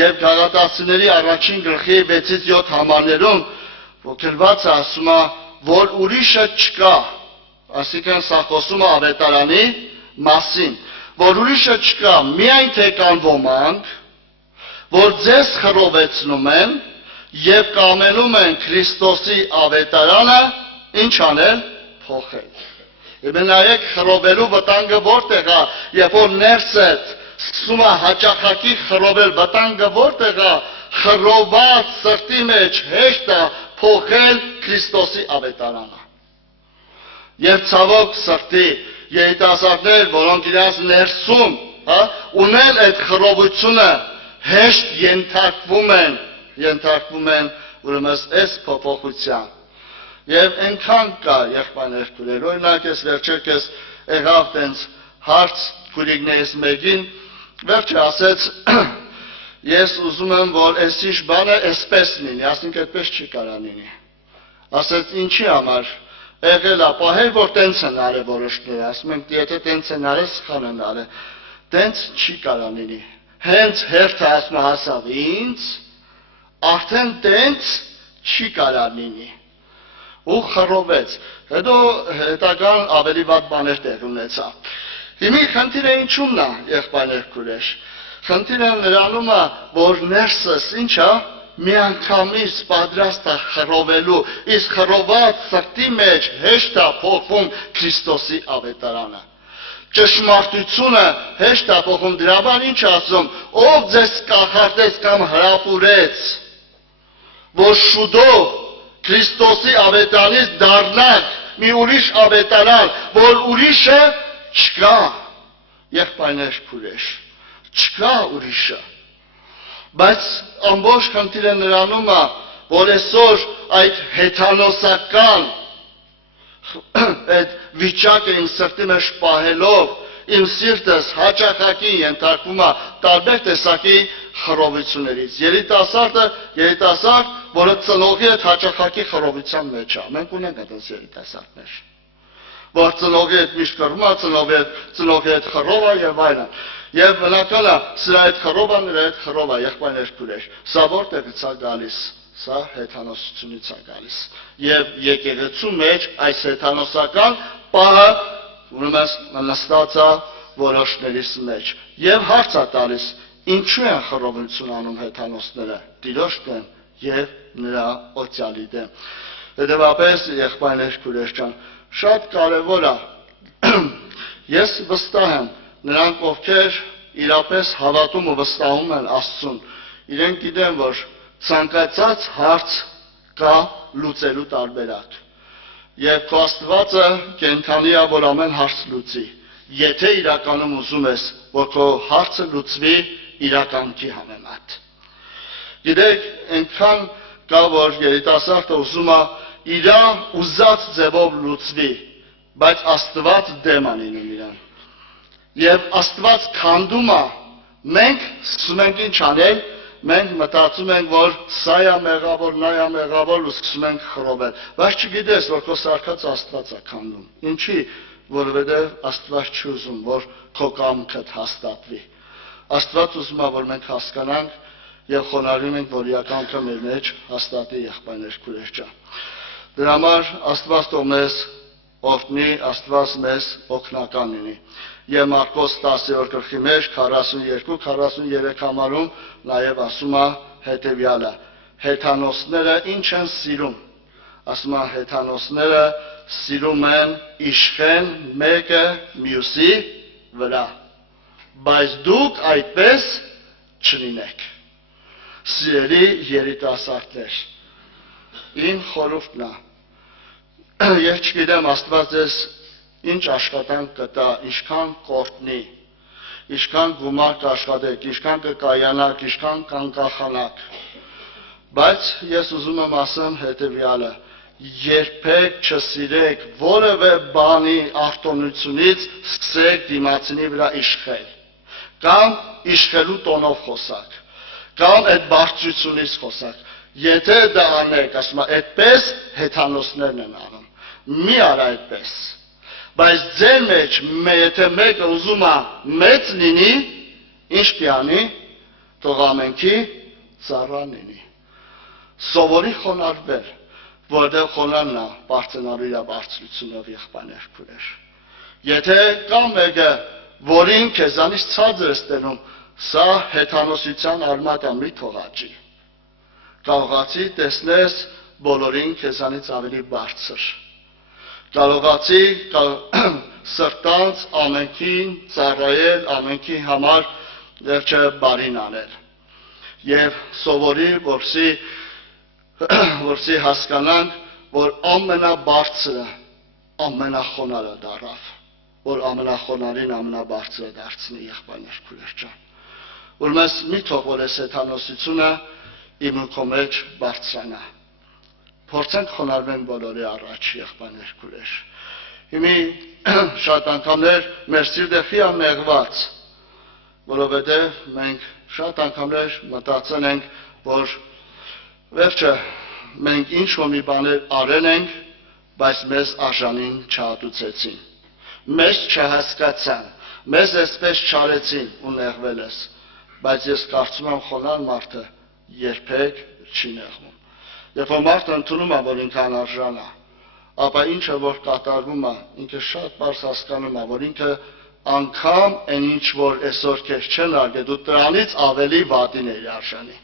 Եվ Գաղատացիների առաջին գլխի 6-7 համարներում գրված է, ասում է, որ ուրիշը չկա, այսինքն սա խոսում է ավետարանի մասին, որ ուրիշը չկա, միայն թե կան ոմանք, որ ձեզ խռովեցնում են եւ կամենում են Քրիստոսի ավետարանը ինչ անել, փոխել։ Եվ նայեք խռովելու վտանգը որտեղ է, երբ որ ներսդ սկսում է հաճախակի խռովել, վտանգը որտեղ է, խռոված սրտի մեջ հեշտ է փոխել Քրիստոսի ավետարանը։ Եվ ցավոք սրտի երիտասարդներ, որոնք իրենց ներսում հա, ունեն այդ խռովությունը հեշտ ենթարկվում են ուրեմն այս փոփոխության։ Եվ այնքան կա եղբայրներ քուրեր, օրինակ ես վերջերս եղավ տենց հարց քուրիկներից մեկին, վերջը ասեց ես ուզում եմ որ այսիշ բանը այսպես լինի, ասենք այդպես չի կարա լինի։ Ասեց ինչի համար եղել է պահել որ տենց են արել որոշները, ասում եմ եթե տենց են արել սխալ են արել, տենց չի կարա լինի։ Հենց հերթը ասում հասավ ինձ, արդեն տենց չի կարա լինի։ Ու խռովեց, հետո հետագան ավելի վատ բաներ տեղ ունեցավ։ Հիմի խնդիրը ինչումն է, եղբայրներ քուրեր։ Խնդիրը նրանում է, որ ներսս ինչա, միանգամից պատրաստ է խռովելու, իսկ խռոված սրտի մեջ հեշտ է փոխվում Քրիստոսի ավետարանը։ Ճշմարտությունը հեշտ է փոխում, դրա բան ինչ ասում, ով ձեզ կախարդեց կամ հրապուրեց, որ շուտով Քրիստոսի ավետարանից դառնաք մի ուրիշ ավետարան, որ ուրիշը չկա, եղբայրներ քուրեր, չկա ուրիշը։ Բայց ամբողջ խնդիրը նրանում է, որ այսօր այդ հեթանոսական այդ վիճակը իմ սրտի մեջ պահելով, իմ սիրտս հաճախակի ենթարկվում է տարբեր տեսակի խռովություններից։ Երիտասարդ, որը ծնողի հետ հաճախակի խռովության մեջ է։ Մենք ունենք այդպես երիտասարդներ, որ ծնողի հետ միշտ կռվում է, ծնողի հետ խռով է եւ այլն։ Եվ բնական է, սրա հետ խռով է, նրա հետ խռով է, եղբայրներ քուրեր։ Սա որտեղից է գալիս։ Սա հեթանոսությունից է գալիս։ Եվ եկեղեցու մեջ այս հեթանոսական պահը ուրեմն նստած է որոշներից մեջ։ Եվ հարց է տալիս, ինչու են խռովություն անում հեթանոսները Տիրոջ դեմ եւ նրա օծյալի դեմ։ Հետևաբար եղբայրներ քուրեր ջան, շատ կարևոր է։ Ես վստահ եմ, նրանք ովքեր իրապես հավատում ու վստահում են Աստծուն, իրենք գիտեն, որ ցանկացած հարց կա լուծելու տարբերակ։ Եվ քո Աստվածը կենթանի է, որ ամեն հարց լուծի։ Եթե իրականում ուզում ես, որ քո հարցը լուծվի իրականքի համեմատ։ Գիտեք, այնքան կա, որ երիտասարդը ուզում է իր ուզած ձևով լուծվի, բայց Աստված դեմ է լինում իրան։ Եվ Աստված քանդում է, մենք սկսում ենք ինչ անել, մենք մտածում ենք, որ սա է մեղավոր, նա է մեղավոր ու սկսում ենք խռովել։ Բայց չգիտես, որ քո սարքած Աստված է քանդում։ Ինչի, որովհետև Աստված չի ուզում, որ քո կամքդ հաստատվի։ Աստված ուզում է, որ մենք հասկանանք եւ խոնարհում ենք, որ իր կամքը մեր մեջ հաստատի, եղբայրներ քուրեր ջան։ Դրա համար Աստված թող մեզ օգնի, Աստված մեզ օգնական լինի։ Եվ Մարկոս 10-րդ գլխի մեջ 42-43 համարում նաև ասում է հետևյալը. հեթանոսները ինչ են սիրում։ Ասում է հեթանոսները սիրում են իշխեն մեկը մյուսի վրա։ Բայց դուք այդպես չլինեք։ Սիրելի երիտասարդներ, իմ խորհուրդն է, ես չգիտեմ Աստված ձեզ ինչ աշխատանք կտա, ինչքան կորտնի, ինչքան գումար կաշխատեք, ինչքան կկայանաք, ինչքան կանկախանաք, բայց ես ուզում եմ ասեմ հետևյալը, երբեք չսիրեք որևէ բանի արտոնությունից սկսեք դիմացինի վրա իշխել, կամ իշխելու տոնով խոսակ, կամ այդ բարձրությունից խոսակ, եթե դա անեք, ասում եմ, այդպես հեթանոսներն են անում, մի արա այդպես, բայց ձեր մեջ, եթե մեկը ուզում է մեծ լինի, ինչ պյանի, թող ամենքի ծառան լինի, սովորի խոնարհվել, որտեղ խոնարհն է բարձրանալու իր բարձրությունով եղբայրներ քուրեր։ Եթե կա մեկը, որին քեզանից ցածր ես տենում, սա հեթանոսության արմատ է, մի թողաճի։ Կարողացի տեսնես բոլորին քեզանից ավելի բարձր։ Կարողացի սրտանց ամենքին ծառայել, ամենքի համար վերջը բարին անել։ Եվ սովորի, որսի հասկանանք, որ ամենաբարձրը, ամենախոնարհը դառավ։ որ ամենախոնարհին ամենաբարձրը դարձնի եղբայրներ քույրեր ջան։ Որ մեզ մի թող որ այս հեթանոսությունը իմ ու քո մեջ բարձրանա։ Փորձենք խոնարհվենք բոլորի առաջ եղբայրներ քույրեր։ Հիմի շատ անգամներ մեր սիրտը խիանեղված, որովհետև մենք շատ անգամներ մտածել ենք, որ վերջը մենք ինչ-որ մի բաներ արել ենք, բայց մեզ արժանին չհատուցեցին։ Մեզ չհասկացան, մեզ այսպես չարեցին ու նեղվել ես, բայց ես կարծում եմ խոնարհ մարդը երբեք չի նեղվում։ Երբ որ մարդը ընդունում է, որ ինքը անարժան է, ապա ինչը որ կատարվում է, ինքը շատ բարձ հասկանում է, որ ինքը անգամ այն ինչ որ այսօր քեզ չեն արգել, դու դրանից ավելի վատին ես արժանի։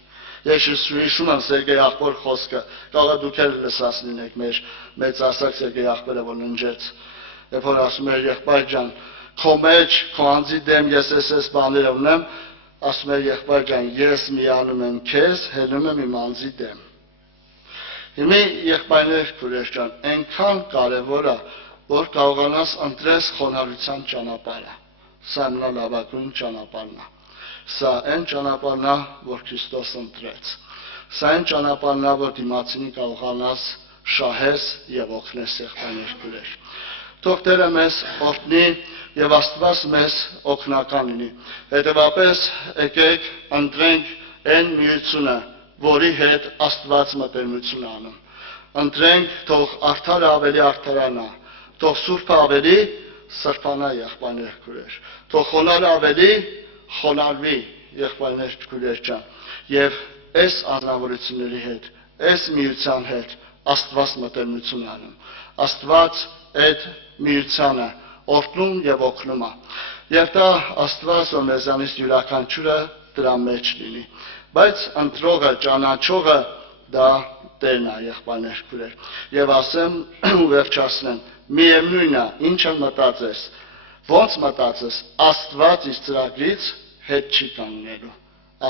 Ես հիշում եմ Սերգեյ աղբոր խոսքը, կարող է դուք էլ լսած լինեք մեր մեծասակ Սերգեյ աղբերը, որ ննջեց, երբ որ ասում էր եղբայր ջան, քո մեջ, քո անձի դեմ ես այս բաները ունեմ, ասում էր եղբայր ջան, ես միանում եմ քեզ, հելնում եմ իմ անձի դեմ։ Հիմի եղբայրներ քույրեր ջան, այնքան կարևոր է, որ կարողանաս ընտրես խոնարհության ճանապարհը։ Սա ամենալավագույն ճանապարհն է։ Սա այն ճանապարհն է, որ Քրիստոս ընտրեց։ Սա այն ճանապարհն է, որ դիմացինի կարողանաս շահես եւ օգնես եղբայրներ քույրեր։ Թող Տերը մեզ օրհնի եւ Աստված մեզ օգնական լինի։ Հետևաբար եկեք ընտրենք այն միությունը, որի հետ Աստված մտերմություն անում։ Ընտրենք, թող արդարը ավելի արդարանա, թող սուրբը ավելի սրբանա եղբայրներ քույրեր, թող խոնարհը ավելի խոնարհվի եղբայրներ քույրեր ջան, եւ այս անznավորությունների հետ, այս միության հետ Աստված մտերմություն անում։ Աստված այդ միությանը օրհնում եւ օգնում է։ Եվ դա Աստված որ մեզանից յուրաքանչյուրը դրա մեջ լինի։ Բայց ընտրողը, ճանաչողը դա Տերն է եղբայրներ քույրեր։ Եվ ասեմ ու վերջացնեմ, միևնույն է, ինչ մտածես, ոնց մտածես, Աստված իր ծրագրից հետ չի կանգնելու։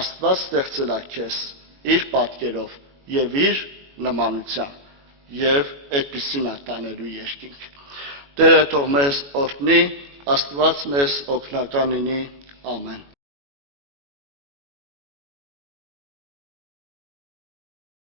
Աստված ստեղծել է քեզ իր պատկերով եւ իր նմանությամբ, եւ այդպիսին է տանելու երկինք։ Տերը թող մեզ օրհնի, Աստված մեզ օգնական լինի, ամեն։